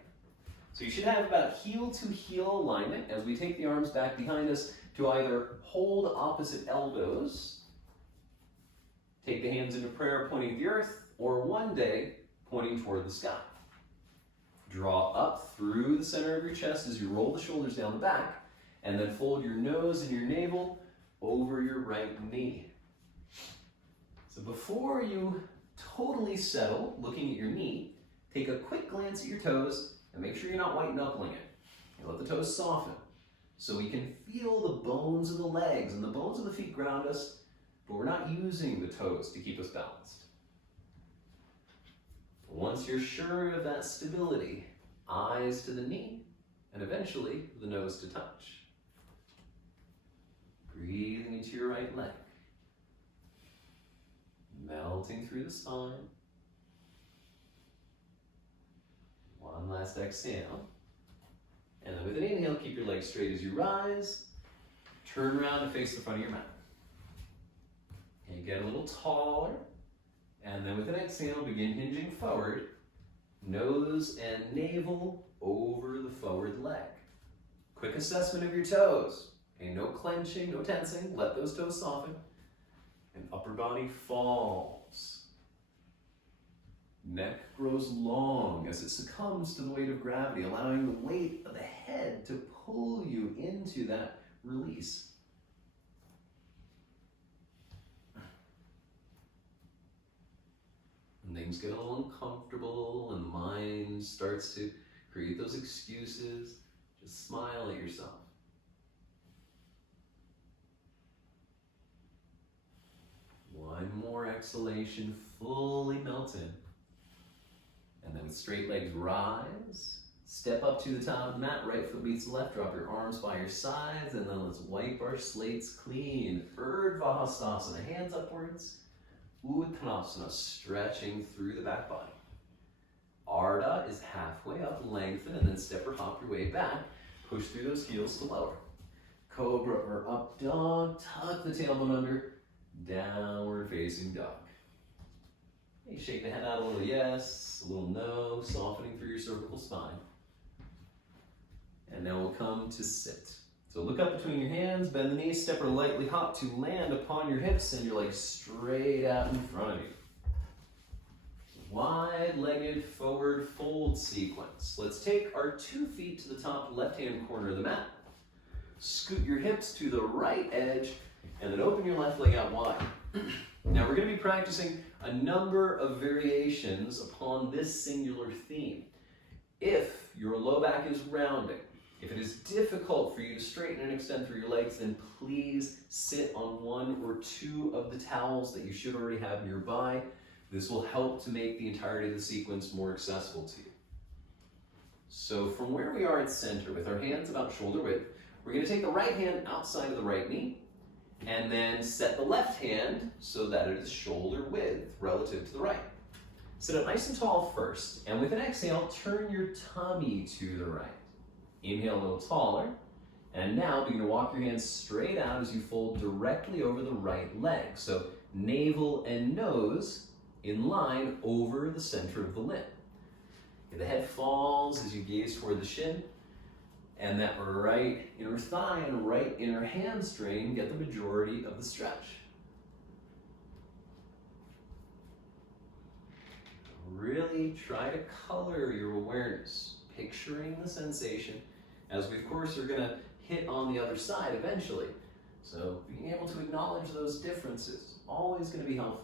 So you should have about heel to heel alignment as we take the arms back behind us to either hold opposite elbows, take the hands into prayer pointing at the earth, or one day pointing toward the sky. Draw up through the center of your chest as you roll the shoulders down the back, and then fold your nose and your navel over your right knee. So before you totally settle, looking at your knee, take a quick glance at your toes and make sure you're not white knuckling it. You let the toes soften so we can feel the bones of the legs and the bones of the feet ground us, but we're not using the toes to keep us balanced. Once you're sure of that stability, eyes to the knee and eventually the nose to touch. Breathing into your right leg. Melting through the spine. One last exhale. And then with an inhale, keep your legs straight as you rise. Turn around and face the front of your mat. And get a little taller. And then with an exhale, begin hinging forward. Nose and navel over the forward leg. Quick assessment of your toes. Okay, no clenching, no tensing. Let those toes soften. And upper body falls. Neck grows long as it succumbs to the weight of gravity, allowing the weight of the head to pull you into that release. And things get a little uncomfortable and the mind starts to create those excuses. Just smile at yourself. One more exhalation, fully melt in. And then with straight legs, rise, Step up to the top of the mat, right foot meets the left, drop your arms by your sides, and then let's wipe our slates clean. Urdhva Hastasana, hands upwards. Uttanasana, stretching through the back body. Ardha is halfway up, lengthen, and then step or hop your way back. Push through those heels to lower. Cobra or up dog, tuck the tailbone under, downward facing dog. You shake the head out a little yes, a little no, softening through your cervical spine. And now we'll come to sit. So look up between your hands, bend the knees, step or lightly hop to land upon your hips and your legs straight out in front of you. Wide-legged forward fold sequence. Let's take our 2 feet to the top left-hand corner of the mat. Scoot your hips to the right edge and then open your left leg out wide. Now we're going to be practicing a number of variations upon this singular theme. If your low back is rounding, if it is difficult for you to straighten and extend through your legs, then please sit on 1 or 2 of the towels that you should already have nearby. This will help to make the entirety of the sequence more accessible to you. So from where we are at center, with our hands about shoulder width, we're going to take the right hand outside of the right knee, and then set the left hand so that it is shoulder width relative to the right. Sit up nice and tall first, and with an exhale, turn your tummy to the right. Inhale a little taller, and now begin to walk your hands straight out as you fold directly over the right leg. So navel and nose in line over the center of the limb. The head falls as you gaze toward the shin, and that right inner thigh and right inner hamstring get the majority of the stretch. Really try to color your awareness, picturing the sensation, as we of course are going to hit on the other side eventually. So being able to acknowledge those differences is always going to be helpful.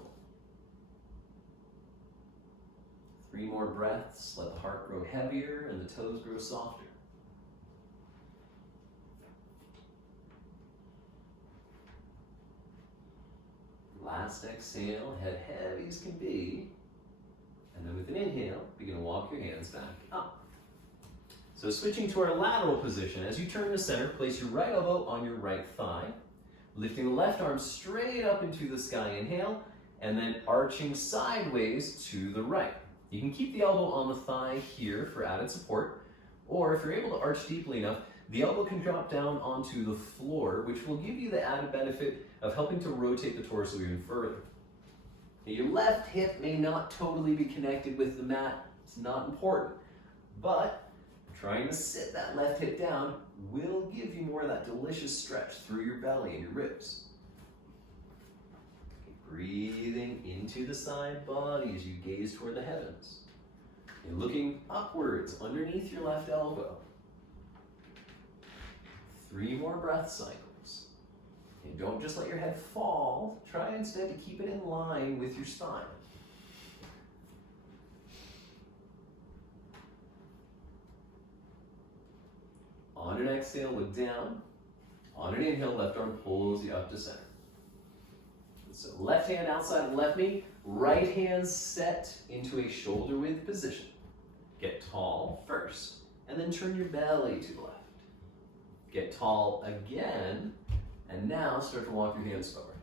3 more breaths, let the heart grow heavier and the toes grow softer. Last exhale, head heavy as can be. And then with an inhale, begin to walk your hands back up. So switching to our lateral position, as you turn to center, place your right elbow on your right thigh, lifting the left arm straight up into the sky, inhale, and then arching sideways to the right. You can keep the elbow on the thigh here for added support, or if you're able to arch deeply enough, the elbow can drop down onto the floor, which will give you the added benefit of helping to rotate the torso even further. Now, your left hip may not totally be connected with the mat. It's not important, but trying to sit that left hip down will give you more of that delicious stretch through your belly and your ribs. Breathing into the side body as you gaze toward the heavens. And looking upwards underneath your left elbow. 3 more breath cycles. And don't just let your head fall. Try instead to keep it in line with your spine. On an exhale, look down. On an inhale, left arm pulls you up to center. So left hand outside of the left knee, right hand set into a shoulder width position. Get tall first, and then turn your belly to the left. Get tall again, and now start to walk your hands forward.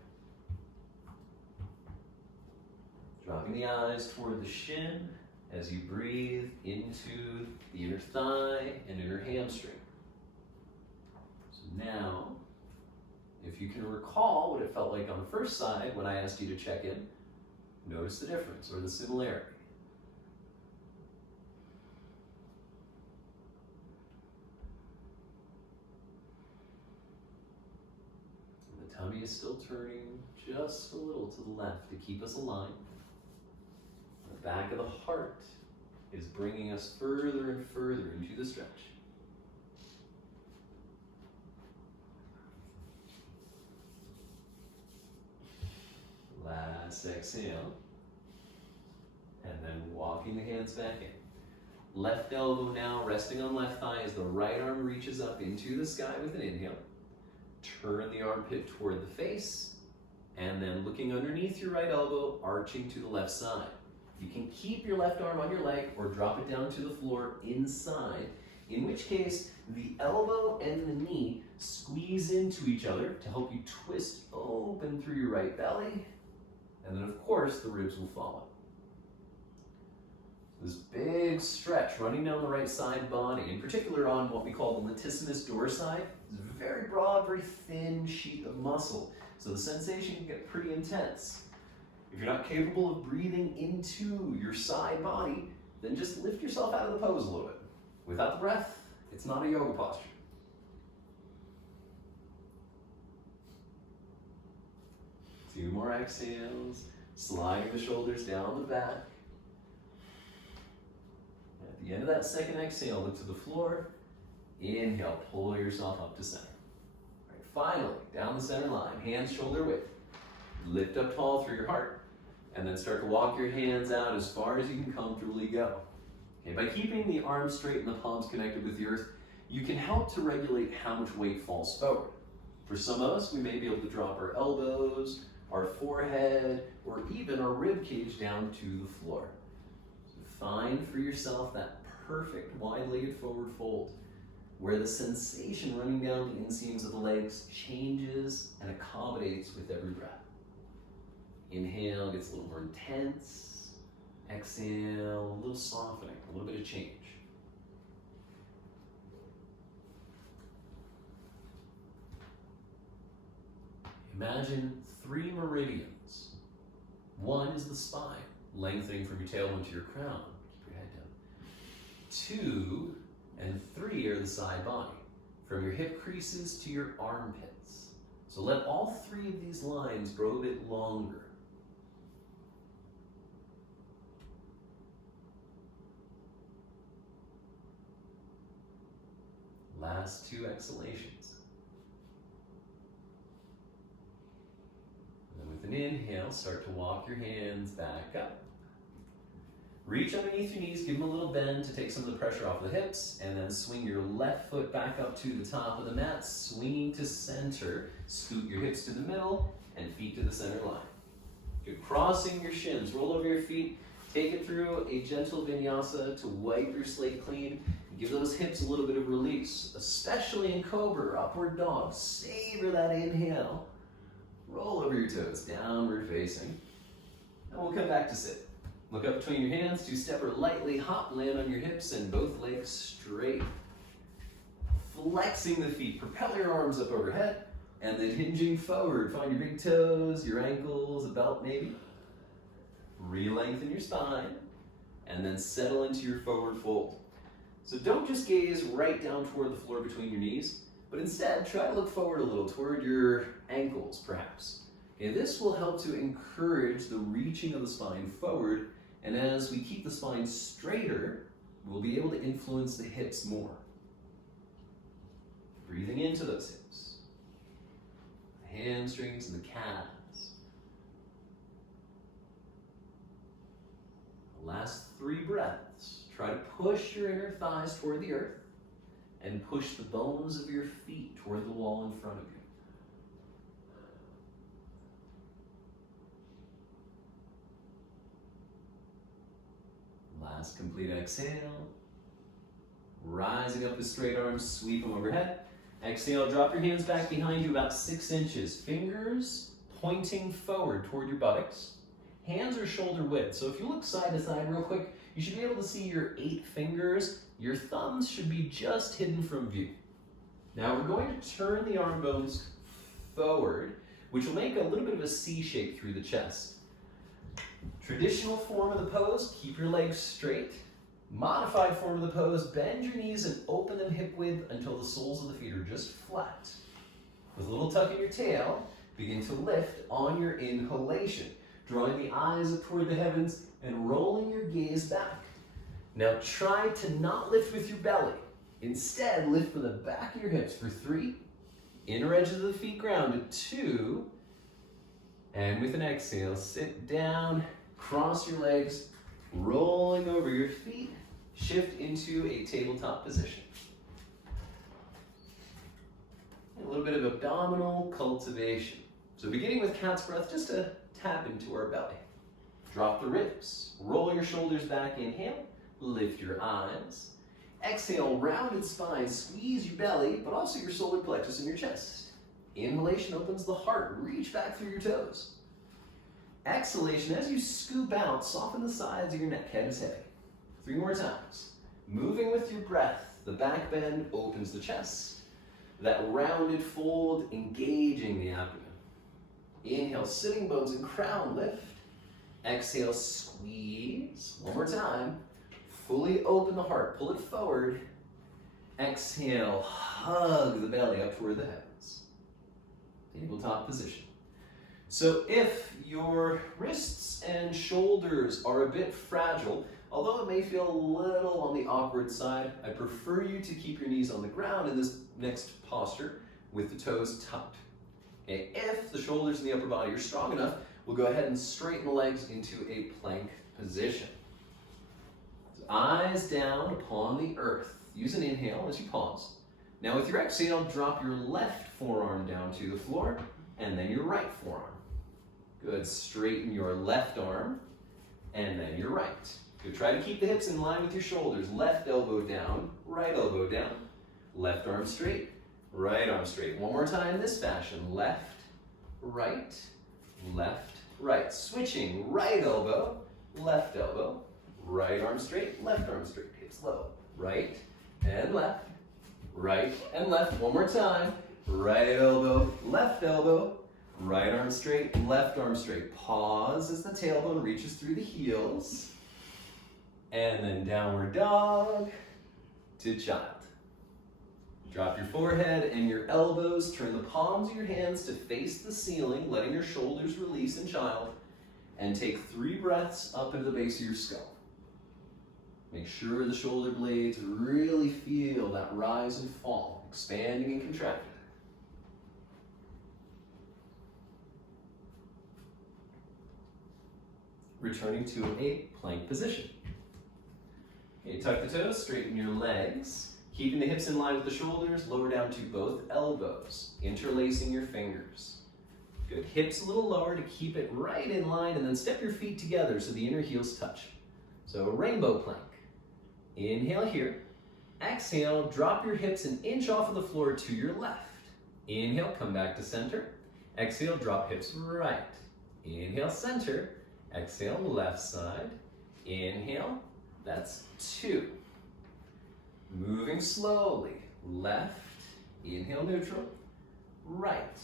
Dropping the eyes toward the shin as you breathe into the inner thigh and inner hamstring. So now, if you can recall what it felt like on the first side when I asked you to check in, notice the difference or the similarity. And the tummy is still turning just a little to the left to keep us aligned. The back of the heart is bringing us further and further into the stretch. Last exhale, and then walking the hands back in. Left elbow now resting on left thigh as the right arm reaches up into the sky with an inhale. Turn the armpit toward the face, and then looking underneath your right elbow, arching to the left side. You can keep your left arm on your leg or drop it down to the floor inside, in which case the elbow and the knee squeeze into each other to help you twist open through your right belly, and then of course the ribs will follow. This big stretch running down the right side body, in particular on what we call the latissimus dorsi, is a very broad, very thin sheet of muscle, so the sensation can get pretty intense. If you're not capable of breathing into your side body, then just lift yourself out of the pose a little bit. Without the breath, it's not a yoga posture. Two more exhales, sliding the shoulders down the back. At the end of that second exhale, look to the floor. Inhale, pull yourself up to center. All right, finally, down the center line, hands shoulder width. Lift up tall through your heart, and then start to walk your hands out as far as you can comfortably go. Okay, by keeping the arms straight and the palms connected with the earth, you can help to regulate how much weight falls forward. For some of us, we may be able to drop our elbows, our forehead, or even our rib cage down to the floor. So find for yourself that perfect wide-legged forward fold, where the sensation running down the inseams of the legs changes and accommodates with every breath. Inhale gets a little more intense. Exhale, a little softening, a little bit of change. Imagine 3 meridians. 1 is the spine, lengthening from your tailbone to your crown. Keep your head down. 2 and 3 are the side body, from your hip creases to your armpits. So let all 3 of these lines grow a bit longer. Last 2 exhalations. And then with an inhale, start to walk your hands back up. Reach underneath your knees, give them a little bend to take some of the pressure off the hips, and then swing your left foot back up to the top of the mat, swinging to center. Scoot your hips to the middle and feet to the center line. Good. Crossing your shins, roll over your feet, take it through a gentle vinyasa to wipe your slate clean. Give those hips a little bit of release, especially in cobra or upward dog. Savor that inhale. Roll over your toes, downward facing. And we'll come back to sit. Look up between your hands, 2-stepper, lightly hop, land on your hips and both legs straight. Flexing the feet, propel your arms up overhead, and then hinging forward. Find your big toes, your ankles, a belt maybe. Re-lengthen your spine, and then settle into your forward fold. So don't just gaze right down toward the floor between your knees, but instead try to look forward a little toward your ankles, perhaps. Okay, this will help to encourage the reaching of the spine forward, and as we keep the spine straighter, we'll be able to influence the hips more. Breathing into those hips, the hamstrings and the calves. The last 3 breaths. Try to push your inner thighs toward the earth and push the bones of your feet toward the wall in front of you. Last complete exhale. Rising up with straight arms, sweep them overhead. Exhale, drop your hands back behind you about 6 inches. Fingers pointing forward toward your buttocks. Hands are shoulder width, so if you look side to side real quick, you should be able to see your 8 fingers. Your thumbs should be just hidden from view. Now we're going to turn the arm bones forward, which will make a little bit of a C shape through the chest. Traditional form of the pose, keep your legs straight. Modified form of the pose, bend your knees and open them hip width until the soles of the feet are just flat. With a little tuck in your tail, begin to lift on your inhalation, drawing the eyes up toward the heavens and rolling your gaze back. Now try to not lift with your belly. Instead, lift from the back of your hips for 3, inner edges of the feet grounded, 2, and with an exhale, sit down, cross your legs, rolling over your feet, shift into a tabletop position. And a little bit of abdominal cultivation. So beginning with cat's breath, just to tap into our belly. Drop the ribs. Roll your shoulders back. Inhale. Lift your eyes. Exhale, rounded spine. Squeeze your belly, but also your solar plexus and your chest. Inhalation opens the heart. Reach back through your toes. Exhalation, as you scoop out, soften the sides of your neck. Head is heavy. 3 more times. Moving with your breath. The back bend opens the chest. That rounded fold, engaging the abdomen. Inhale, sitting bones and crown lift. Exhale, squeeze. One more time. Fully open the heart, pull it forward. Exhale, hug the belly up toward the heavens. Tabletop position. So if your wrists and shoulders are a bit fragile, although it may feel a little on the awkward side, I prefer you to keep your knees on the ground in this next posture with the toes tucked. Okay, if the shoulders and the upper body are strong enough, we'll go ahead and straighten the legs into a plank position. So eyes down upon the earth. Use an inhale as you pause. Now with your exhale, drop your left forearm down to the floor and then your right forearm. Good, straighten your left arm and then your right. Good, try to keep the hips in line with your shoulders. Left elbow down, right elbow down. Left arm straight, right arm straight. One more time this fashion. Left, right, right. Switching, right elbow, right arm straight, left arm straight. Hips low, right and left. One more time. Right elbow, right arm straight, left arm straight. Pause as the tailbone reaches through the heels. And then downward dog to child. Drop your forehead and your elbows. Turn the palms of your hands to face the ceiling, letting your shoulders release in child. And take 3 breaths up into the base of your skull. Make sure the shoulder blades really feel that rise and fall, expanding and contracting. Returning to a plank position. Okay, tuck the toes, straighten your legs. Keeping the hips in line with the shoulders, lower down to both elbows, interlacing your fingers. Good, hips a little lower to keep it right in line, and then step your feet together so the inner heels touch. So a rainbow plank. Inhale here. Exhale, drop your hips an inch off of the floor to your left. Inhale, come back to center. Exhale, drop hips right. Inhale, center. Exhale, left side. Inhale, that's 2. Moving slowly. Left, inhale, neutral. Right,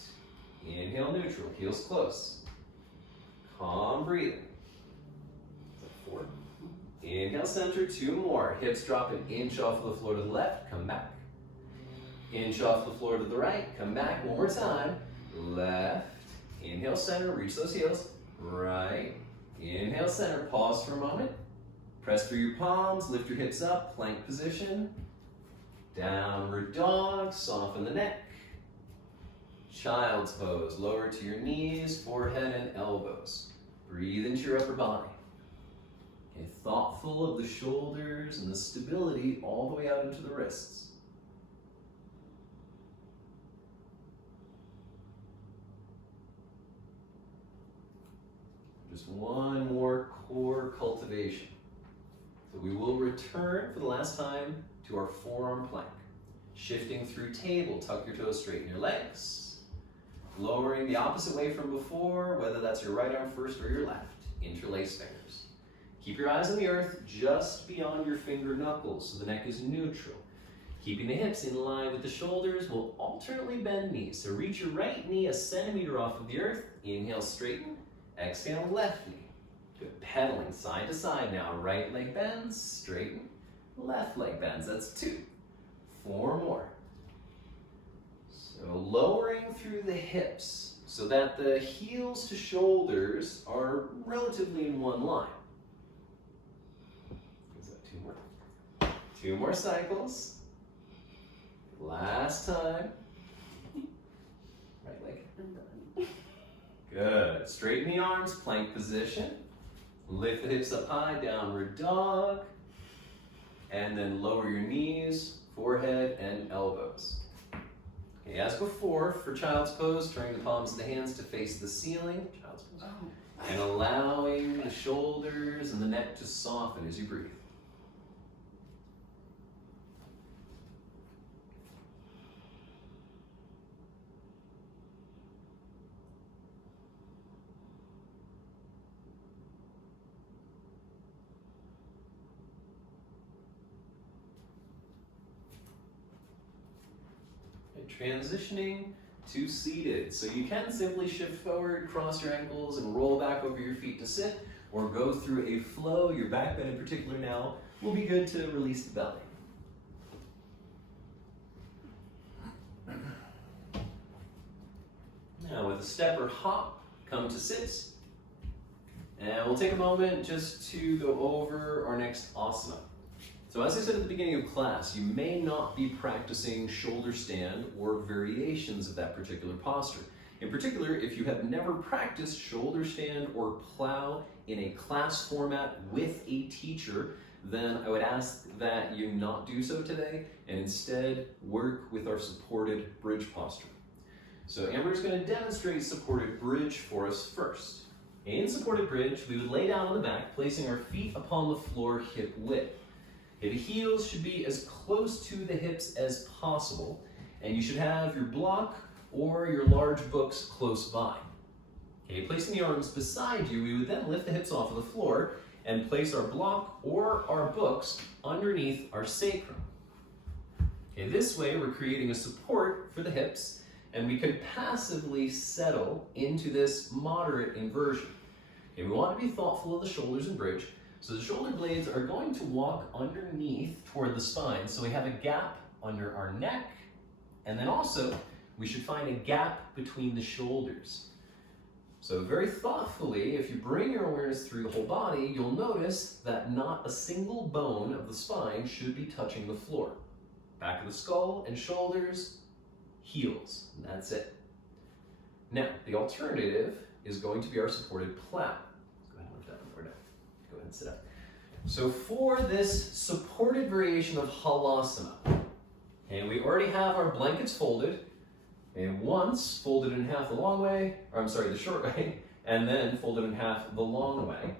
inhale, neutral. Heels close. Calm breathing. 4. Inhale, center, 2 more. Hips drop an inch off of the floor to the left, come back. Inch off the floor to the right, come back. One more time. Left, inhale, center, reach those heels. Right, inhale, center, pause for a moment. Press through your palms, lift your hips up, plank position. Downward dog, soften the neck. Child's pose, lower to your knees, forehead and elbows. Breathe into your upper body. Okay, thoughtful of the shoulders and the stability all the way out into the wrists. Just one more core cultivation. So we will return for the last time to our forearm plank. Shifting through table, tuck your toes, straighten your legs. Lowering the opposite way from before, whether that's your right arm first or your left. Interlace fingers. Keep your eyes on the earth just beyond your finger knuckles so the neck is neutral. Keeping the hips in line with the shoulders, we'll alternately bend knees. So reach your right knee a centimeter off of the earth. Inhale, straighten. Exhale, left knee. Good, pedaling side to side now. Right leg bends, straighten. Left leg bends, that's 2. 4 more. So lowering through the hips so that the heels to shoulders are relatively in one line. Is that 2 more? 2 more cycles. Last time. Right leg. I'm done. Good. Straighten the arms, plank position. Lift the hips up high, downward dog. And then lower your knees, forehead, and elbows. Okay, as before, for child's pose, turning the palms of the hands to face the ceiling. Child's pose. And allowing the shoulders and the neck to soften as you breathe. Transitioning to seated. So you can simply shift forward, cross your ankles, and roll back over your feet to sit, or go through a flow. Your back bend in particular now will be good to release the belly. Now with a step or hop, come to sit. And we'll take a moment just to go over our next asana. So as I said at the beginning of class, you may not be practicing shoulder stand or variations of that particular posture. In particular, if you have never practiced shoulder stand or plow in a class format with a teacher, then I would ask that you not do so today and instead work with our supported bridge posture. So Amber is going to demonstrate supported bridge for us first. In supported bridge, we would lay down on the back, placing our feet upon the floor hip width. The heels should be as close to the hips as possible, and you should have your block or your large books close by. Okay, placing the arms beside you, we would then lift the hips off of the floor and place our block or our books underneath our sacrum. Okay, this way we're creating a support for the hips, and we can passively settle into this moderate inversion. Okay, we want to be thoughtful of the shoulders and bridge. So the shoulder blades are going to walk underneath toward the spine, so we have a gap under our neck, and then also we should find a gap between the shoulders. So very thoughtfully, if you bring your awareness through the whole body, you'll notice that not a single bone of the spine should be touching the floor. Back of the skull and shoulders, heels, and that's it. Now, the alternative is going to be our supported plow. And sit up. So for this supported variation of halasana, and we already have our blankets folded, and once folded in half the long way, or I'm sorry, the short way, and then folded in half the long way.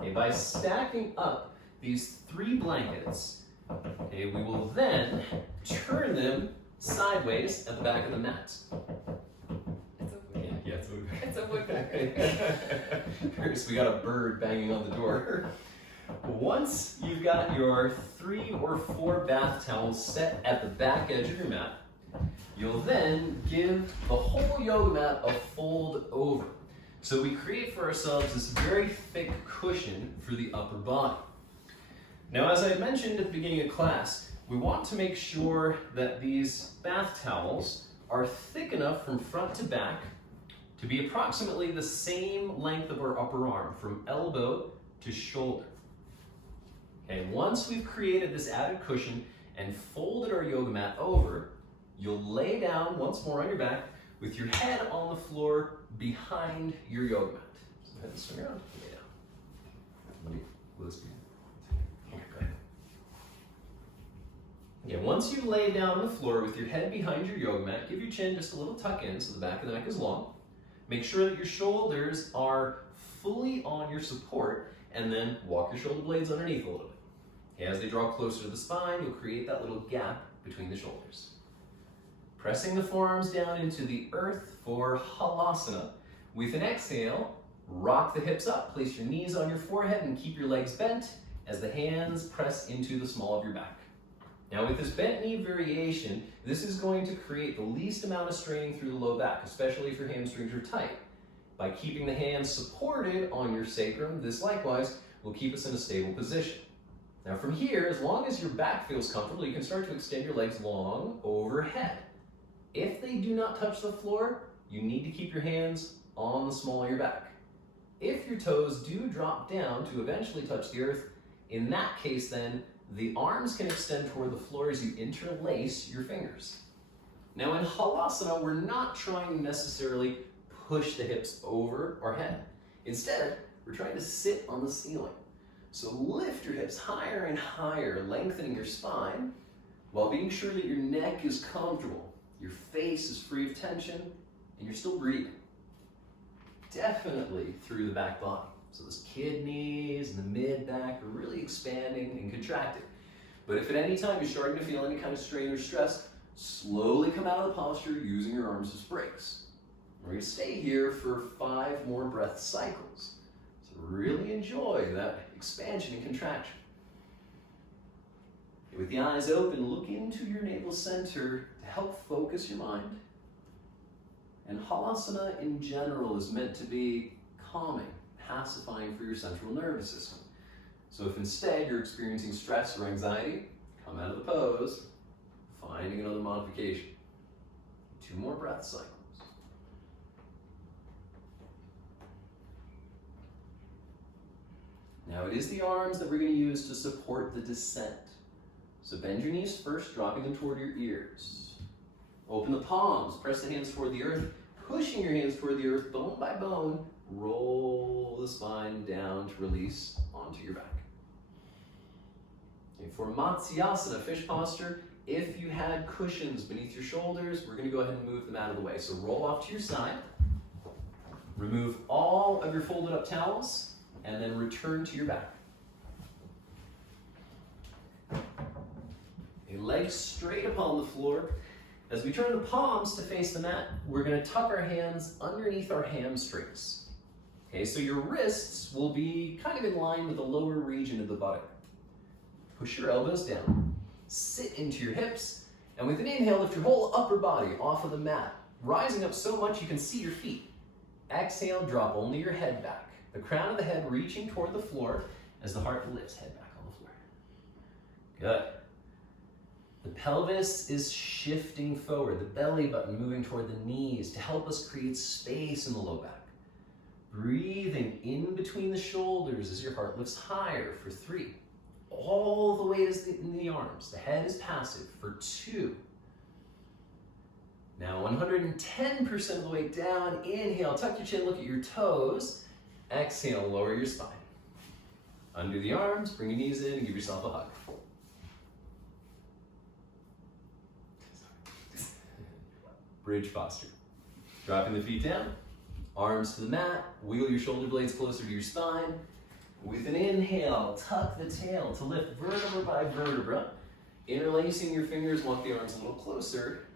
Okay, by stacking up these 3 blankets, okay, we will then turn them sideways at the back of the mat. Yeah, it's a woodpecker. It's a woodpecker. First, we got a bird banging on the door. Once you've got your 3 or 4 bath towels set at the back edge of your mat, you'll then give the whole yoga mat a fold over. So we create for ourselves this very thick cushion for the upper body. Now, as I mentioned at the beginning of class, we want to make sure that these bath towels are thick enough from front to back to be approximately the same length of our upper arm, from elbow to shoulder. Okay, once we've created this added cushion and folded our yoga mat over, you'll lay down once more on your back with your head on the floor behind your yoga mat. So go ahead and swing around. Lay down. Will this be? Okay, go ahead. Okay, once you lay down on the floor with your head behind your yoga mat, give your chin just a little tuck in so the back of the neck is long. Make sure that your shoulders are fully on your support, and then walk your shoulder blades underneath a little bit. Okay, as they draw closer to the spine, you'll create that little gap between the shoulders. Pressing the forearms down into the earth for halasana. With an exhale, rock the hips up, place your knees on your forehead, and keep your legs bent as the hands press into the small of your back. Now with this bent knee variation, this is going to create the least amount of strain through the low back, especially if your hamstrings are tight. By keeping the hands supported on your sacrum, this likewise will keep us in a stable position. Now from here, as long as your back feels comfortable, you can start to extend your legs long overhead. If they do not touch the floor, you need to keep your hands on the small of your back. If your toes do drop down to eventually touch the earth, in that case then, the arms can extend toward the floor as you interlace your fingers. Now in halasana, we're not trying to necessarily push the hips over our head. Instead, we're trying to sit on the ceiling. So lift your hips higher and higher, lengthening your spine, while being sure that your neck is comfortable, your face is free of tension, and you're still breathing. definitely through the back body. So those kidneys and the mid-back are really expanding and contracting. But if at any time you're starting to feel any kind of strain or stress, slowly come out of the posture using your arms as brakes. We're going to stay here for 5 more breath cycles. So really enjoy that expansion and contraction. With the eyes open, look into your navel center to help focus your mind. And Halasana in general is meant to be calming, pacifying for your central nervous system. So if instead you're experiencing stress or anxiety, come out of the pose, finding another modification. 2 more breath cycles. Now it is the arms that we're going to use to support the descent. So bend your knees first, dropping them toward your ears. Open the palms, press the hands toward the earth, pushing your hands toward the earth, bone by bone, roll the spine down to release onto your back. Okay, for Matsyasana, fish posture, if you had cushions beneath your shoulders, we're going to go ahead and move them out of the way. So roll off to your side, remove all of your folded up towels, and then return to your back. Legs straight upon the floor. As we turn the palms to face the mat, we're going to tuck our hands underneath our hamstrings. Okay, so your wrists will be kind of in line with the lower region of the buttock. Push your elbows down, sit into your hips, and with an inhale, lift your whole upper body off of the mat, rising up so much you can see your feet. Exhale, drop only your head back, the crown of the head reaching toward the floor as the heart lifts head back on the floor. Good. The pelvis is shifting forward, the belly button moving toward the knees to help us create space in the low back. Breathing in between the shoulders as your heart lifts higher for 3. All the weight is in the arms. The head is passive for 2. Now 110% of the way down. Inhale, tuck your chin, look at your toes. Exhale, lower your spine. Undo the arms, bring your knees in, and give yourself a hug. Bridge posture. Dropping the feet down, arms to the mat, wheel your shoulder blades closer to your spine. With an inhale, tuck the tail to lift vertebra by vertebra. Interlacing your fingers, walk the arms a little closer,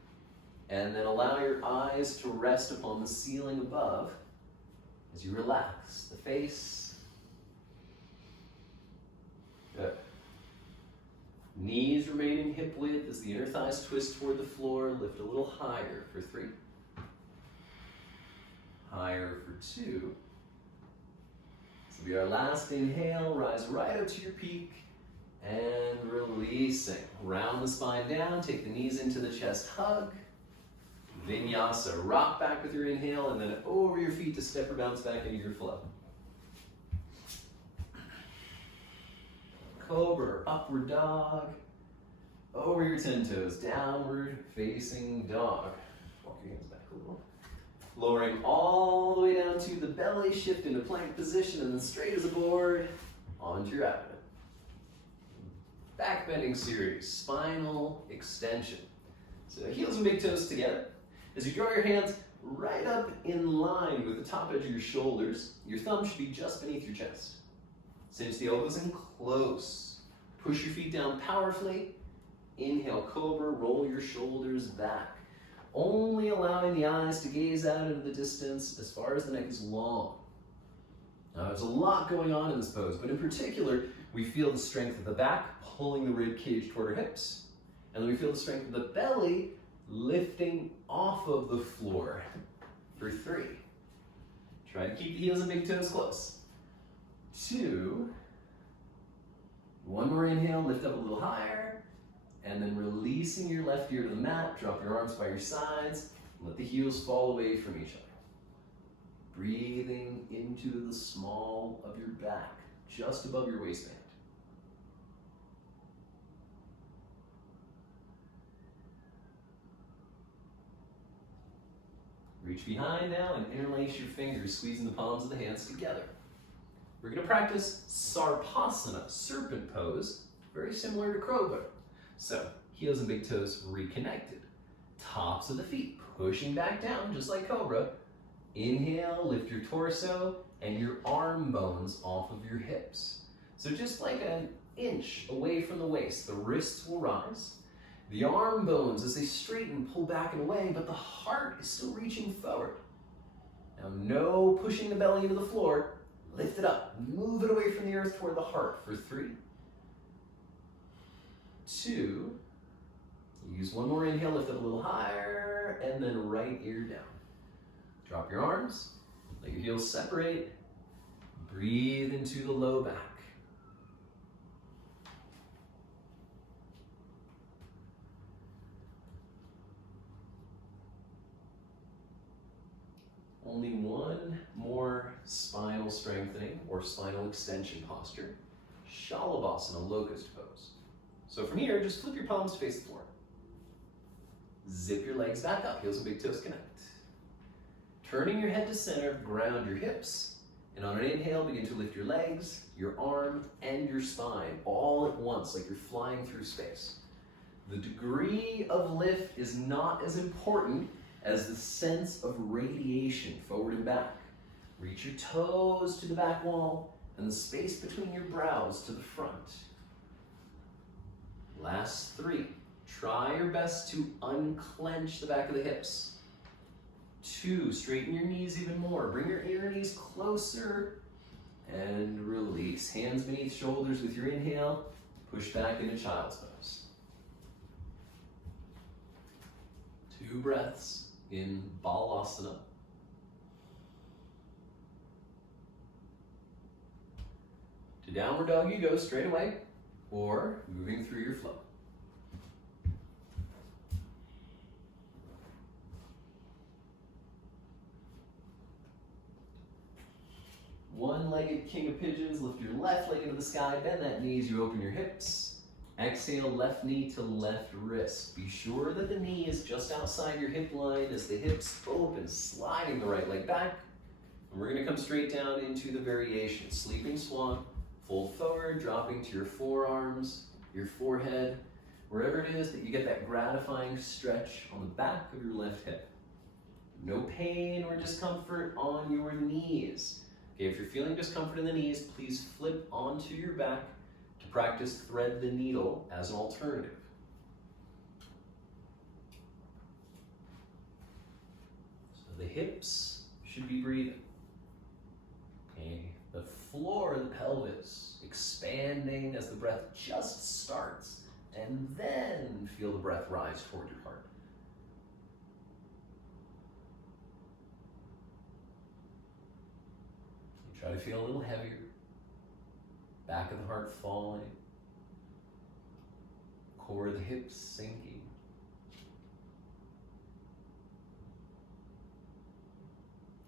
and then allow your eyes to rest upon the ceiling above as you relax the face. Good. Knees remaining hip width as the inner thighs twist toward the floor. Lift a little higher for 3. Higher for 2. This will be our last inhale. Rise right up to your peak and releasing. Round the spine down. Take the knees into the chest. Hug. Vinyasa. Rock back with your inhale and then over your feet to step or bounce back into your flow. Cobra, upward dog, over your 10 toes, downward facing dog. Walk your hands back a little. Lowering all the way down to the belly, shift into plank position, and then straight as a board onto your abdomen. Back bending series, spinal extension. So heels and big toes together. As you draw your hands right up in line with the top edge of your shoulders, your thumb should be just beneath your chest. Cinch the elbows in close. Push your feet down powerfully. Inhale, cobra, roll your shoulders back. Only allowing the eyes to gaze out into the distance as far as the neck is long. Now there's a lot going on in this pose, but in particular, we feel the strength of the back pulling the rib cage toward our hips. And then we feel the strength of the belly lifting off of the floor for 3. Try to keep the heels and big toes close. 2. One more inhale, lift up a little higher, and then releasing your left ear to the mat, drop your arms by your sides, and let the heels fall away from each other. Breathing into the small of your back, just above your waistband. Reach behind now and interlace your fingers, squeezing the palms of the hands together. We're going to practice Sarpasana, serpent pose, very similar to Cobra. So, heels and big toes reconnected. Tops of the feet pushing back down, just like Cobra. Inhale, lift your torso and your arm bones off of your hips. So just like an inch away from the waist, the wrists will rise. The arm bones, as they straighten, pull back and away, but the heart is still reaching forward. Now, no pushing the belly into the floor. Lift it up. Move it away from the earth toward the heart for 3, 2. Use one more inhale, lift it a little higher, and then right ear down. Drop your arms, let your heels separate. Breathe into the low back. Only one more spinal strengthening or spinal extension posture. Shalabhasana, locust pose. So from here, just flip your palms to face the floor. Zip your legs back up, heels and big toes connect. Turning your head to center, ground your hips, and on an inhale, begin to lift your legs, your arm, and your spine all at once, like you're flying through space. The degree of lift is not as important as the sense of radiation forward and back. Reach your toes to the back wall and the space between your brows to the front. Last 3. Try your best to unclench the back of the hips. 2, straighten your knees even more. Bring your inner knees closer and release. Hands beneath shoulders with your inhale. Push back into child's pose. 2 breaths in Balasana. To downward dog you go straight away or moving through your flow. One-legged king of pigeons. Lift your left leg into the sky, bend that knee as you open your hips. Exhale, left knee to left wrist. Be sure that the knee is just outside your hip line as the hips open, sliding the right leg back. And we're gonna come straight down into the variation. Sleeping swan, fold forward, dropping to your forearms, your forehead, wherever it is that you get that gratifying stretch on the back of your left hip. No pain or discomfort on your knees. Okay, if you're feeling discomfort in the knees, please flip onto your back to practice thread the needle as an alternative. So the hips should be breathing. Okay, the floor of the pelvis expanding as the breath just starts, and then feel the breath rise toward your heart. Try to feel a little heavier. Back of the heart falling. Core of the hips sinking.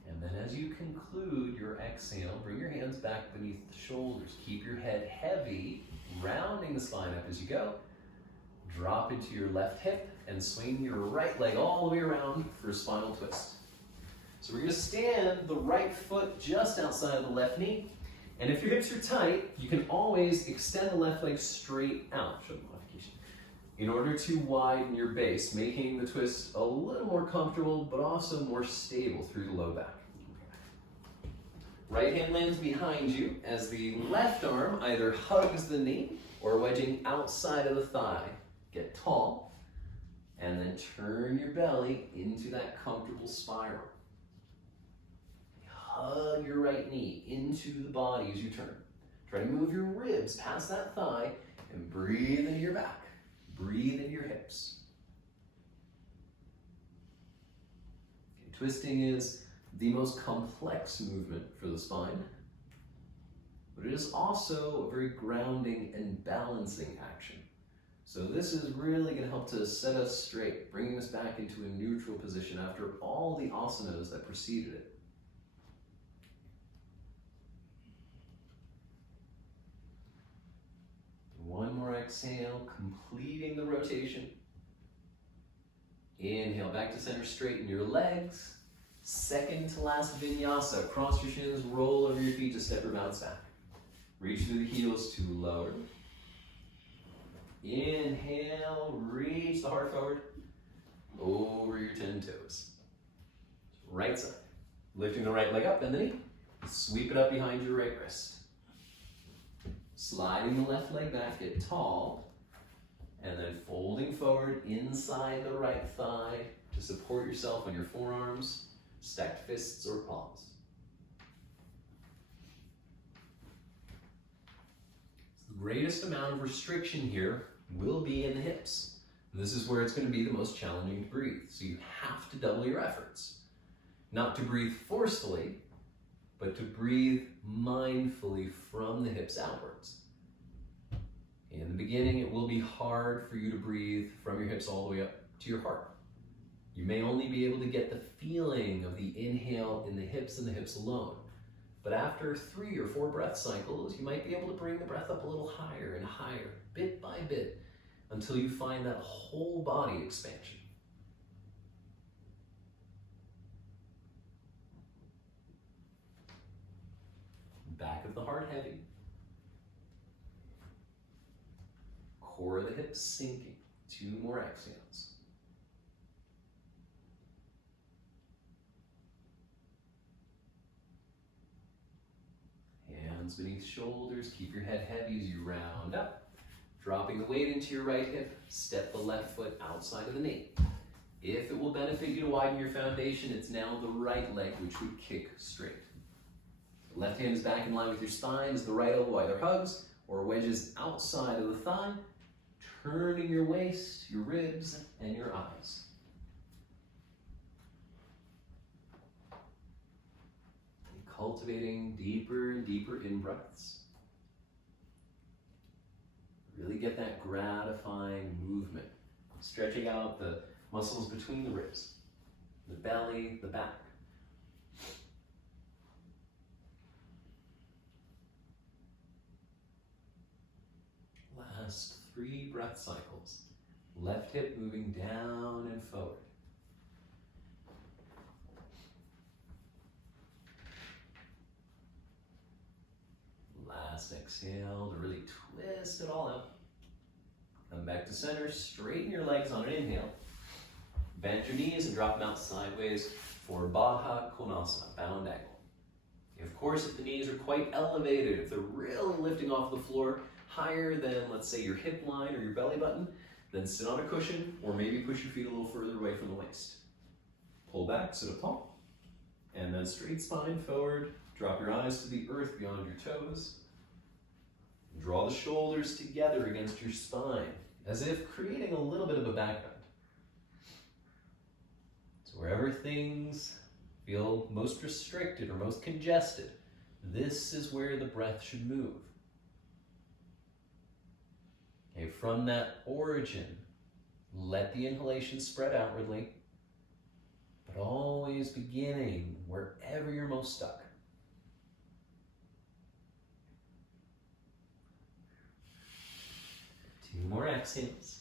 And then as you conclude your exhale, bring your hands back beneath the shoulders. Keep your head heavy, rounding the spine up as you go. Drop into your left hip and swing your right leg all the way around for a spinal twist. So we're going to stand the right foot just outside of the left knee. And if your hips are tight, you can always extend the left leg straight out. Show the modification. In order to widen your base, making the twist a little more comfortable, but also more stable through the low back. Right hand lands behind you as the left arm either hugs the knee or wedging outside of the thigh. Get tall, and then turn your belly into that comfortable spiral. Hug your right knee into the body as you turn. Try to move your ribs past that thigh and breathe into your back. Breathe into your hips. Okay, twisting is the most complex movement for the spine, but it is also a very grounding and balancing action. So this is really going to help to set us straight, bringing us back into a neutral position after all the asanas that preceded it. One more exhale, completing the rotation. Inhale, back to center, straighten your legs. Second to last vinyasa. Cross your shins, roll over your feet to step or bounce back. Reach through the heels to lower. Inhale, reach the heart forward. Over your 10 toes. Right side. Lifting the right leg up, bend the knee. Sweep it up behind your right wrist. Sliding the left leg back, get tall. And then folding forward inside the right thigh to support yourself on your forearms, stacked fists or palms. The greatest amount of restriction here will be in the hips. And this is where it's going to be the most challenging to breathe. So you have to double your efforts. Not to breathe forcefully, but to breathe mindfully from the hips outwards. In the beginning, it will be hard for you to breathe from your hips all the way up to your heart. You may only be able to get the feeling of the inhale in the hips and the hips alone. But after 3 or 4 breath cycles, you might be able to bring the breath up a little higher and higher, bit by bit, until you find that whole body expansion. Back of the heart heavy. Core of the hips sinking. 2 more exhales. Hands beneath shoulders. Keep your head heavy as you round up. Dropping the weight into your right hip. Step the left foot outside of the knee. If it will benefit you to widen your foundation, it's now the right leg which would kick straight. Left hand is back in line with your spine as the right elbow either hugs or wedges outside of the thigh, turning your waist, your ribs, and your eyes. And cultivating deeper and deeper in-breaths. Really get that gratifying movement, stretching out the muscles between the ribs, the belly, the back. Last 3 breath cycles. Left hip moving down and forward. Last exhale to really twist it all out. Come back to center, straighten your legs on an inhale. Bend your knees and drop them out sideways for Baddha Konasana, bound angle. Of course, if the knees are quite elevated, if they're really lifting off the floor, higher than, let's say, your hip line or your belly button, then sit on a cushion or maybe push your feet a little further away from the waist. Pull back, sit up tall, and then straight spine forward. Drop your eyes to the earth beyond your toes. Draw the shoulders together against your spine, as if creating a little bit of a back bend. So wherever things feel most restricted or most congested, this is where the breath should move. Okay, from that origin, let the inhalation spread outwardly, but always beginning wherever you're most stuck. Two more exhales.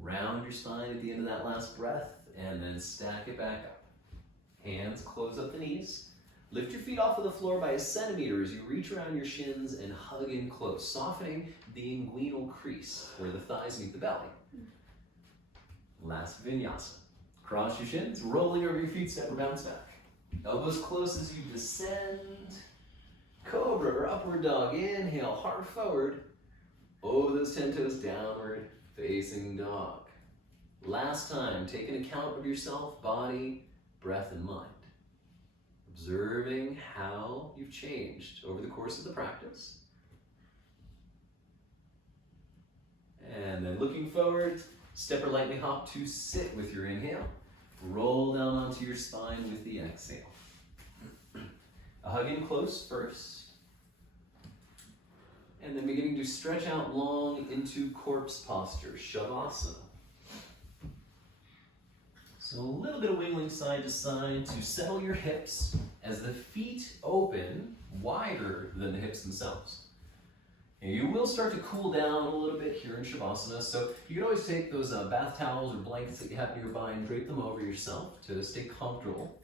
Round your spine at the end of that last breath, and then stack it back up. Hands close up the knees. Lift your feet off of the floor by 1 centimeter as you reach around your shins and hug in close, softening the inguinal crease where the thighs meet the belly. Last vinyasa. Cross your shins, rolling over your feet, step or bounce back. Elbows close as you descend. Cobra or upward dog. Inhale, heart forward. Over those 10 toes, downward facing dog. Last time, take an account of yourself, body, breath, and mind. Observing how you've changed over the course of the practice. And then looking forward, step or lightly hop to sit with your inhale. Roll down onto your spine with the exhale. A hug in close first. And then beginning to stretch out long into corpse posture, Shavasana. So a little bit of wiggling side to side to settle your hips as the feet open wider than the hips themselves. And you will start to cool down a little bit here in Shavasana, so you can always take those bath towels or blankets that you have nearby and drape them over yourself to stay comfortable.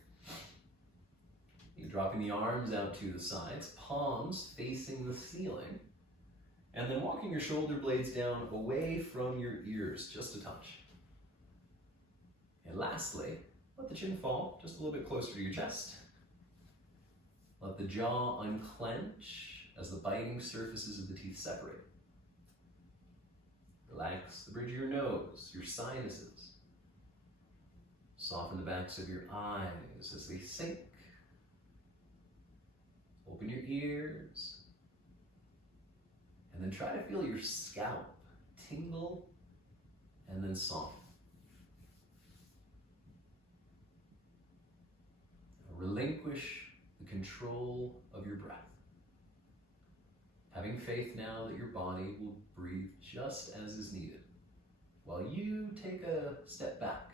You're dropping the arms out to the sides, palms facing the ceiling, and then walking your shoulder blades down away from your ears, just a touch. And lastly, let the chin fall just a little bit closer to your chest. Let the jaw unclench as the biting surfaces of the teeth separate. Relax the bridge of your nose, your sinuses. Soften the backs of your eyes as they sink. Open your ears. And then try to feel your scalp tingle and then soften. Now relinquish the control of your breath. Having faith now that your body will breathe just as is needed, while you take a step back.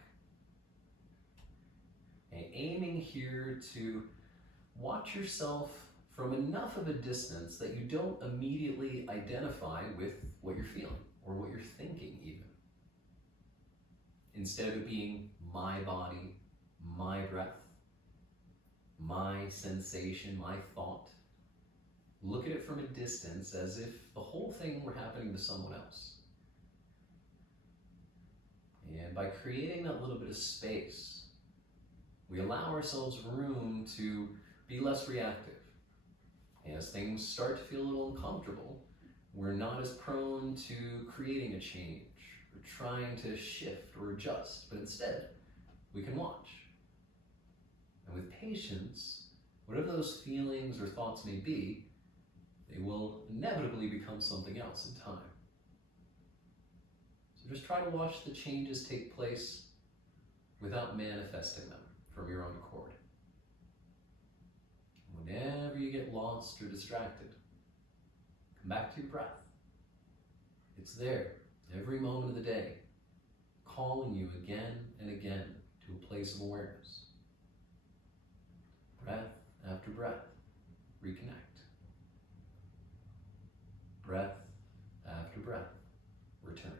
And aiming here to watch yourself from enough of a distance that you don't immediately identify with what you're feeling or what you're thinking even. Instead of being my body, my breath, my sensation, my thought, look at it from a distance as if the whole thing were happening to someone else. And by creating that little bit of space, we allow ourselves room to be less reactive. As things start to feel a little uncomfortable, we're not as prone to creating a change or trying to shift or adjust, but instead, we can watch. And with patience, whatever those feelings or thoughts may be, they will inevitably become something else in time. So just try to watch the changes take place without manifesting them from your own accord. Whenever you get lost or distracted, come back to your breath. It's there every moment of the day, calling you again and again to a place of awareness. Breath after breath, reconnect. Breath after breath, return.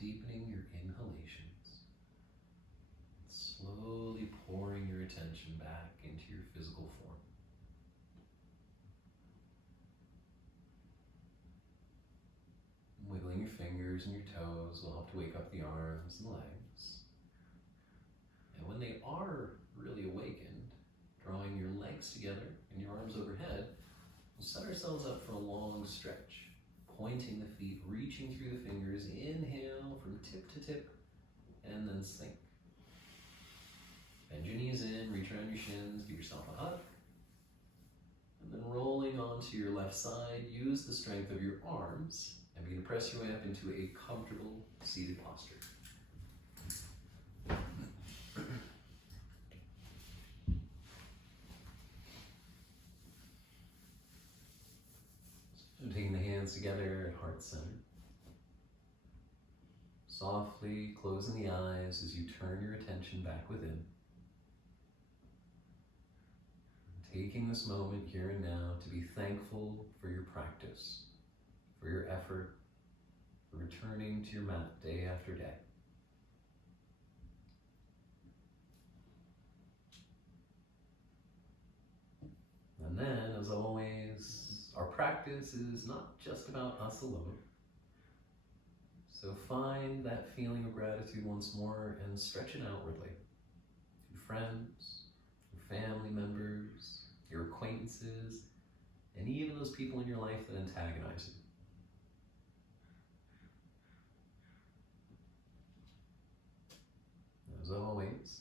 deepening your inhalations, slowly pouring your attention back into your physical form. Wiggling your fingers and your toes will help to wake up the arms and legs. And when they are really awakened, drawing your legs together and your arms overhead, we'll set ourselves up for a long stretch, pointing the feet, reaching through the fingers. Inhale from tip to tip, and then sink. Bend your knees in, reach around your shins, give yourself a hug. And then rolling onto your left side, use the strength of your arms and begin to press your way up into a comfortable seated posture. So taking the hands together at heart center. Softly closing the eyes as you turn your attention back within. Taking this moment here and now to be thankful for your practice, for your effort, for returning to your mat day after day. And then, as always, our practice is not just about us alone. So find that feeling of gratitude once more and stretch it outwardly to friends, your family members, your acquaintances, and even those people in your life that antagonize you. As always,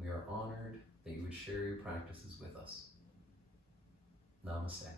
we are honored that you would share your practices with us. Namaste.